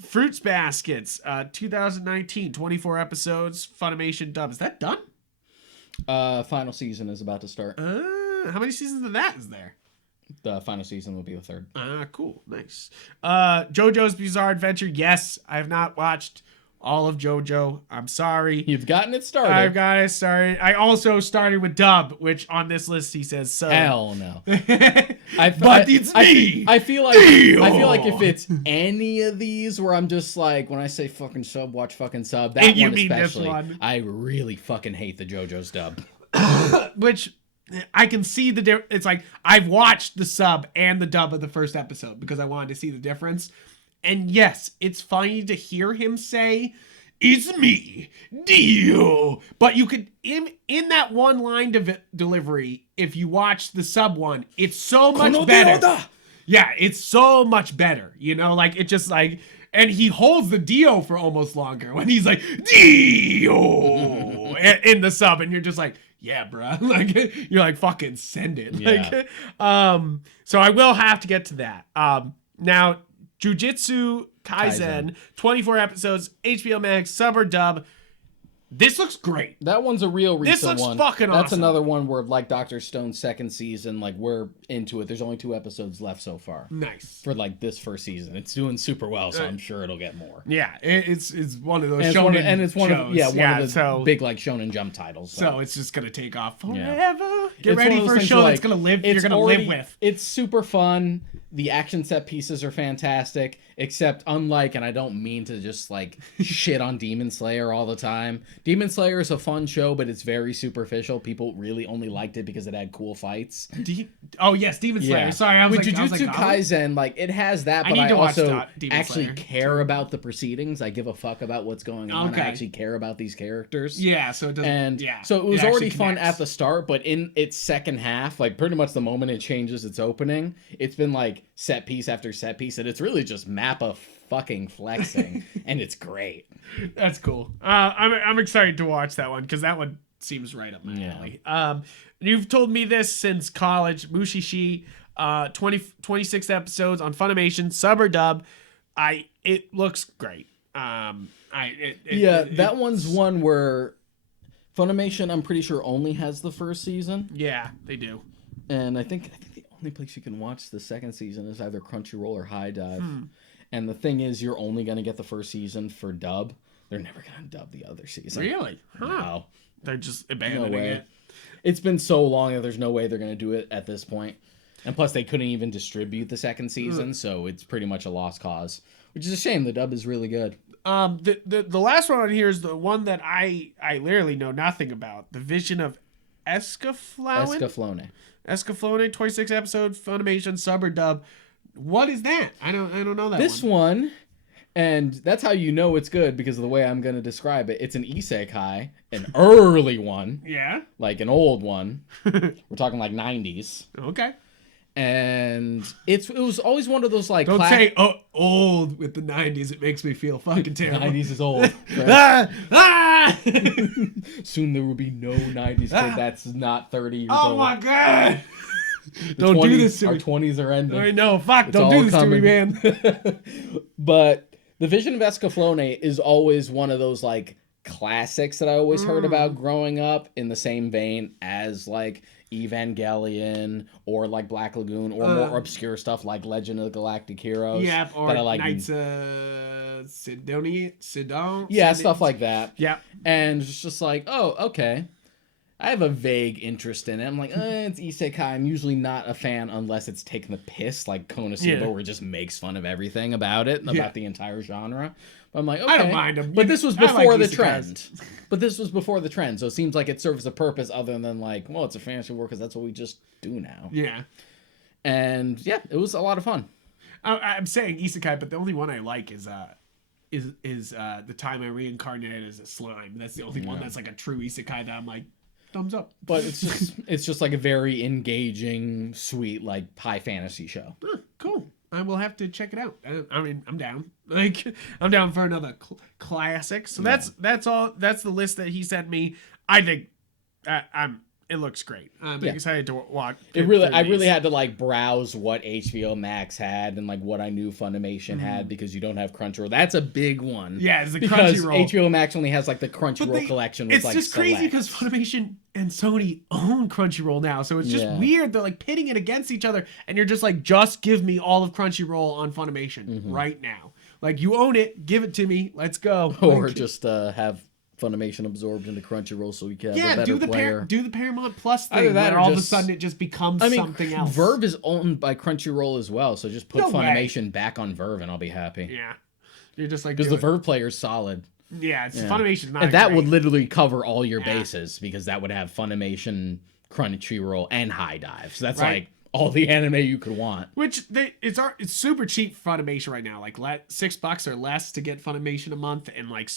Fruits Baskets, 2019, 24 episodes, Funimation dub. Is that done? Final season is about to start. How many seasons of that is there? The final season will be the third. Cool. Nice. JoJo's Bizarre Adventure. Yes, I have not watched all of JoJo. I'm sorry. You've gotten it started. I've got it started. I also started with dub, which on this list he says so. Hell no. It's me. I feel like if it's any of these where I'm just like, when I say fucking sub, watch fucking sub, that one especially, I really fucking hate the JoJo's dub. Which... I can see the difference. It's like I've watched the sub and the dub of the first episode because I wanted to see the difference. And yes, it's funny to hear him say, "It's me, Dio." But you could in that one line delivery, if you watch the sub one, it's so much better. Yeah, it's so much better. You know, like it just like, and he holds the Dio for almost longer when he's like Dio in the sub, and you're just like, yeah, bro. Like you're like, fucking send it. Yeah. Like, so I will have to get to that. Now, Jujutsu Kaisen, 24 episodes, HBO Max, sub or dub. This looks great. That one's a real recent one. This looks fucking awesome. That's another one where, like Dr. Stone's second season, like we're into it. There's only 2 episodes left so far. Nice. For like this first season. It's doing super well, so I'm sure it'll get more. Yeah, it's one of those and shonen it's one shows. Of the big like Shonen Jump titles. So it's just gonna take off forever. Yeah. Get ready for a show that's gonna live. You're gonna live with. It's super fun. The action set pieces are fantastic, except unlike, and I don't mean to just like shit on Demon Slayer all the time. Demon Slayer is a fun show, but it's very superficial. People really only liked it because it had cool fights. Demon Slayer. Yeah. Sorry, I was with Jujutsu Kaisen, like it has that, but I also actually care about the proceedings. I give a fuck about what's going on. I actually care about these characters. Yeah, so it doesn't. So it was already fun at the start, but in its second half, like pretty much the moment it changes its opening, it's been like set piece after set piece, and it's really just Mappa fucking flexing, and it's great. That's cool. I'm excited to watch that one because that one seems right up my alley. You've told me this since college. Mushishi, 26 episodes on Funimation, sub or dub. It looks great. That one's one where Funimation, I'm pretty sure, only has the first season. Yeah, they do. And I think the only place you can watch the second season is either Crunchyroll or High Dive. And the thing is, you're only going to get the first season for dub. They're never going to dub the other season. Really? Huh. No. They're just abandoning it. It's been so long that there's no way they're going to do it at this point. And plus, they couldn't even distribute the second season, so it's pretty much a lost cause. Which is a shame. The dub is really good. The last one on here is the one that I literally know nothing about. The Vision of Escaflowne. Escaflowne, 26 episode Funimation sub or dub. What is that? I don't know that this one. And that's how you know it's good, because of the way I'm going to describe it. It's an isekai, an early one. Yeah. Like an old one. We're talking like 90s. Okay. And it was always one of those like... Don't say old with the 90s. It makes me feel fucking terrible. 90s is old. Soon there will be no 90s kid that's not 30 years old. Oh my God. Don't do this to me. Our 20s are ending. I know. Fuck. It's don't do this coming. to me, man. But the Vision of Escaflowne is always one of those like classics that I always heard about growing up, in the same vein as like Evangelion or like Black Lagoon, or more obscure stuff like Legend of the Galactic Heroes. Yeah, or that I like, Knights of Sidon. Yeah, stuff like that. Yeah. And it's just like, oh, okay. I have a vague interest in it. I'm like, it's isekai. I'm usually not a fan unless it's taking the piss, like Konosuba, where it just makes fun of everything about it, about the entire genre. But I'm like, okay. I don't mind them. But this was before the trend. But this was before the trend, so it seems like it serves a purpose other than like, well, it's a fantasy work because that's what we just do now. Yeah. And yeah, it was a lot of fun. I'm saying isekai, but the only one I like is the time I reincarnated as a slime. That's the only one that's like a true isekai that I'm like, thumbs up. But it's just like a very engaging, sweet, like high fantasy show. Cool. I will have to check it out. I mean, I'm down. Like, I'm down for another classic. So that's all. That's the list that he sent me. I think it looks great. I'm excited to watch. I really had to like browse what HBO Max had and like what I knew Funimation had, because you don't have Crunchyroll. That's a big one. Yeah, it's the because Crunchyroll. HBO Max only has like the Crunchyroll collection. With, it's like, just crazy because Funimation and Sony own Crunchyroll now, so it's just weird. They're like pitting it against each other, and you're just like, just give me all of Crunchyroll on Funimation right now. Like, you own it, give it to me, let's go. Or just have Funimation absorbed into Crunchyroll so we can have a better player. Do the Paramount Plus thing, Either that where or all of a sudden it just becomes something else. Verve is owned by Crunchyroll as well, so just put Funimation back on Verve and I'll be happy. Yeah. You're just like... Because the Verve player's solid. Yeah, Funimation's not and that would literally cover all your bases, because that would have Funimation, Crunchyroll, and High Dive. So that's like all the anime you could want. Which it's super cheap for Funimation right now. Like $6 or less to get Funimation a month, and like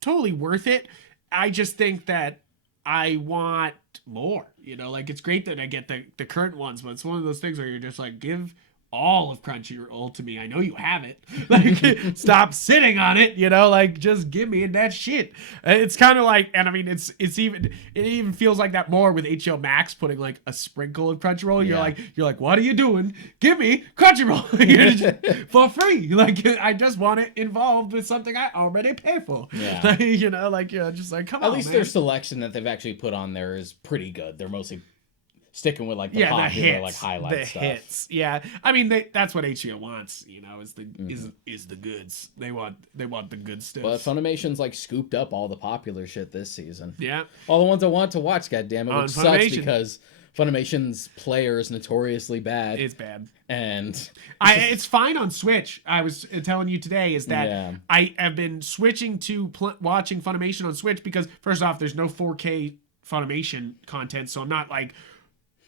totally worth it. I just think that I want more. You know, like, it's great that I get the current ones, but it's one of those things where you're just like, give all of Crunchyroll to me. I know you have it. Like, stop sitting on it, you know, like, just give me that shit. It's kind of like, and I mean, it even feels like that more with HBO Max putting like a sprinkle of Crunchyroll. You're like, what are you doing? Give me Crunchyroll for free. Like, I just want it involved with something I already pay for. Yeah. You know, like, you're just like, come on, At least their selection that they've actually put on there is pretty good. They're mostly sticking with like the popular, like, highlight stuff. Hits. Yeah, I mean, that's what HBO wants. You know, is the goods. They want the good stuff. But Funimation's like scooped up all the popular shit this season. Yeah, all the ones I want to watch. Goddammit, which sucks because Funimation's player is notoriously bad. It's bad, and it's fine on Switch. I was telling you today is that I have been switching to watching Funimation on Switch because, first off, there's no 4K Funimation content, so I'm not like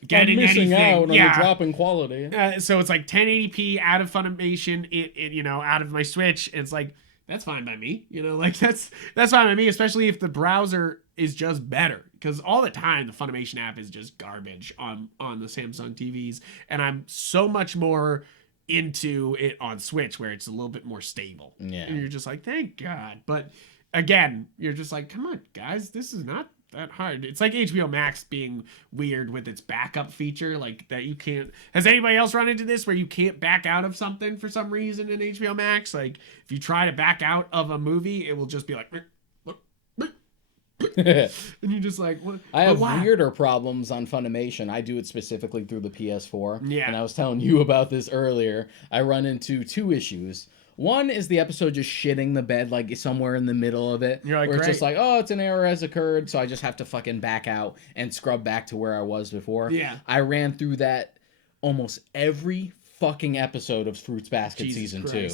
getting missing anything out on the drop in quality. So it's like 1080p out of Funimation, you know, out of my Switch. And it's like, that's fine by me. You know, like, that's fine by me, especially if the browser is just better. Because all the time, the Funimation app is just garbage on the Samsung TVs. And I'm so much more into it on Switch, where it's a little bit more stable. Yeah. And you're just like, thank God. But again, you're just like, come on, guys, this is not that hard. It's like HBO Max being weird with its backup feature, like that you can't... Has anybody else run into this where you can't back out of something for some reason in HBO Max? Like, if you try to back out of a movie, it will just be like... and you're just like, what? I have weirder problems on Funimation. I do it specifically through the PS4. Yeah. And I was telling you about this earlier. I run into two issues. One is the episode just shitting the bed, like, somewhere in the middle of it. You're like, where it's just like, oh, it's an error has occurred, so I just have to fucking back out and scrub back to where I was before. Yeah. I ran through that almost every fucking episode of Fruits Basket Season 2.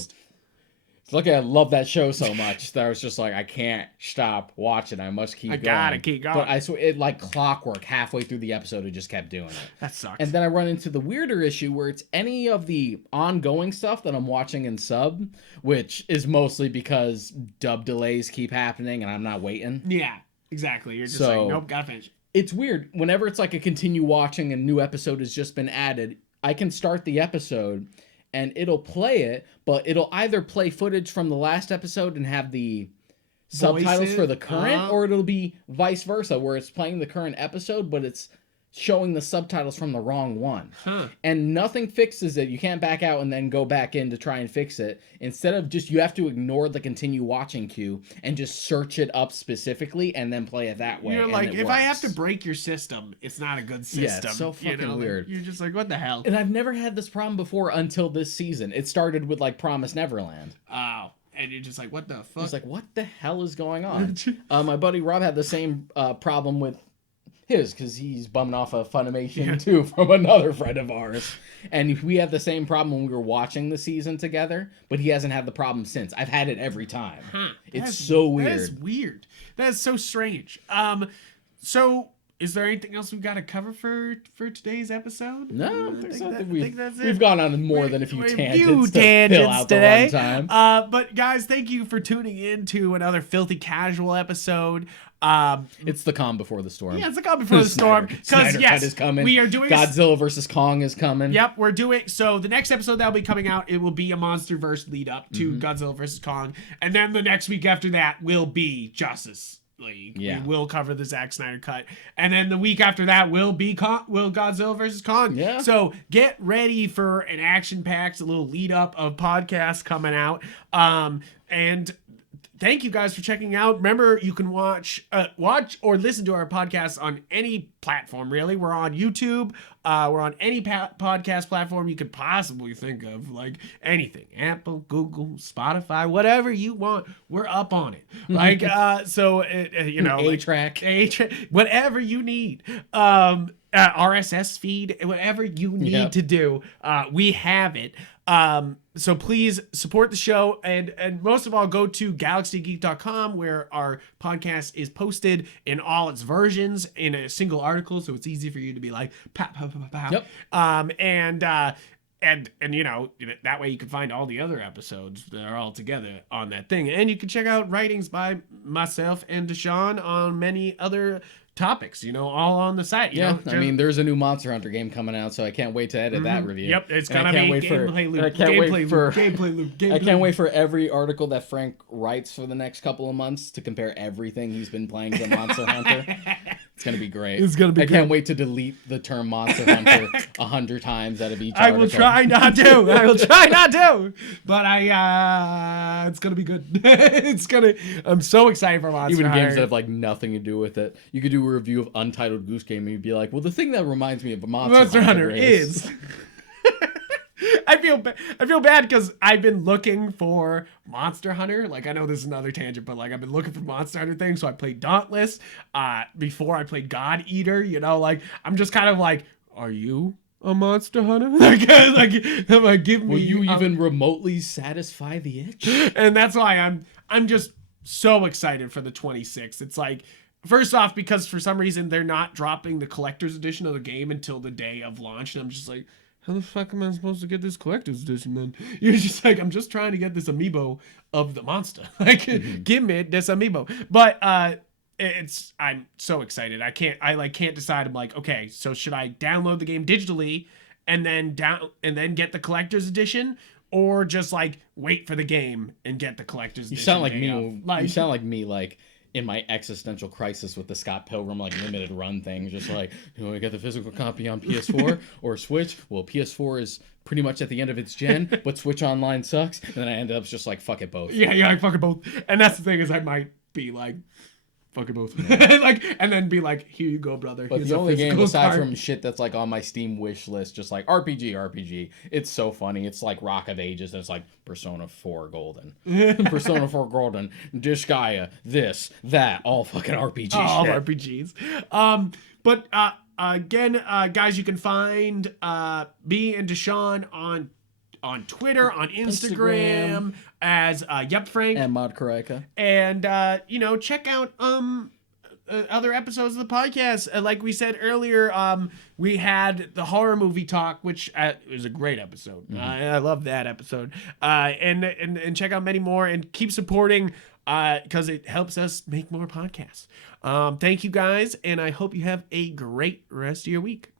It's like I love that show so much that I was just like, I can't stop watching. I must keep going. I gotta keep going. But I swear, it like clockwork. Halfway through the episode, it just kept doing it. That sucks. And then I run into the weirder issue where it's any of the ongoing stuff that I'm watching in sub, which is mostly because dub delays keep happening and I'm not waiting. Yeah, exactly. You're just like, nope, gotta finish it. It's weird. Whenever it's like a continue watching and a new episode has just been added, I can start the episode and it'll play it, but it'll either play footage from the last episode and have the subtitles for the current, or it'll be vice versa, where it's playing the current episode, but it's showing the subtitles from the wrong one. And nothing fixes it. You can't back out and then go back in to try and fix it. Instead of just, you have to ignore the continue watching cue and just search it up specifically and then play it that way. You're like, if I have to break your system, it's not a good system. Yeah, it's so fucking weird. You're just like, what the hell? And I've never had this problem before until this season. It started with like Promise Neverland. Oh. And you're just like, what the fuck? It's like, what the hell is going on? My buddy Rob had the same problem with his, because he's bumming off of Funimation too from another friend of ours. And we had the same problem when we were watching the season together, but he hasn't had the problem since. I've had it every time. It's so weird. That is weird. That is so strange. So is there anything else we've got to cover for today's episode? No, I think that's it. We've gone on more than a few tangents today. The runtime. But guys, thank you for tuning in to another Filthy Casual episode. It's the calm before the storm. Yeah, it's the calm before the storm. Because yes, is coming. We are doing Godzilla versus Kong is coming. Yep, we're doing. So the next episode that'll be coming out, it will be a MonsterVerse lead up to Godzilla versus Kong, and then the next week after that will be Justice League. Yeah. We will cover the Zack Snyder cut, and then the week after that will be Godzilla versus Kong. Yeah. So get ready for an action-packed little lead up of podcasts coming out. And thank you guys for checking out. Remember, you can watch or listen to our podcast on any platform, really. We're on YouTube. We're on any podcast platform you could possibly think of, like anything. Apple, Google, Spotify, whatever you want. We're up on it. Like, A-Track. Whatever you need. RSS feed, whatever you need to do, we have it. So please support the show, and most of all, go to galaxygeek.com, where our podcast is posted in all its versions in a single article, so it's easy for you to be like, pow, pow, pow, pow. Yep. And that way you can find all the other episodes that are all together on that thing, and you can check out writings by myself and Deshaun on many other topics, all on the site. I mean, there's a new Monster Hunter game coming out, so I can't wait to edit that review. Yep, it's gonna be gameplay loop. I can't wait for every article that Frank writes for the next couple of months to compare everything he's been playing to Monster Hunter. It's gonna be great. It's gonna be. I can't wait to delete the term Monster Hunter 100 times out of each article. I will try not to. But it's gonna be good. I'm so excited for Monster Hunter. Even games that have like nothing to do with it. You could do a review of Untitled Goose Game and you'd be like, well, the thing that reminds me of Monster Hunter is. I feel bad because I've been looking for Monster Hunter. Like, I know this is another tangent, but like I've been looking for Monster Hunter things. So I played Dauntless before I played God Eater. Like I'm just kind of like, are you a Monster Hunter? Give me. Will you even remotely satisfy the itch? And that's why I'm just so excited for the 26th. It's like, first off, because for some reason they're not dropping the collector's edition of the game until the day of launch, and I'm just like, how the fuck am I supposed to get this collector's edition then? You're just like, I'm just trying to get this amiibo of the monster. Like, give me this amiibo. But I'm so excited. I can't decide. I'm like, okay, so should I download the game digitally and then get the collector's edition, or just like wait for the game and get the collector's edition? You sound like me. You sound like me. Like, in my existential crisis with the Scott Pilgrim limited run thing, just like, do I get the physical copy on PS4 or Switch? Well, PS4 is pretty much at the end of its gen, but Switch Online sucks, and then I end up just like, fuck it both. Yeah, fuck it both. And that's the thing, is I might be like, fuck it both. Like, and then be like, here you go, brother. But the only game aside from shit that's like on my Steam wish list, just like RPG, it's so funny. It's like Rock of Ages, and it's like Persona 4 Golden, Persona 4 Golden, Disgaea, this, that, all fucking RPG all shit. RPGs. But again, guys, you can find me and Deshaun on on Twitter, on Instagram as Yupfrank and Mod Karaka. And check out other episodes of the podcast. Like we said earlier, we had the horror movie talk, which was a great episode. I love that episode. And check out many more and keep supporting because it helps us make more podcasts. Thank you guys, and I hope you have a great rest of your week.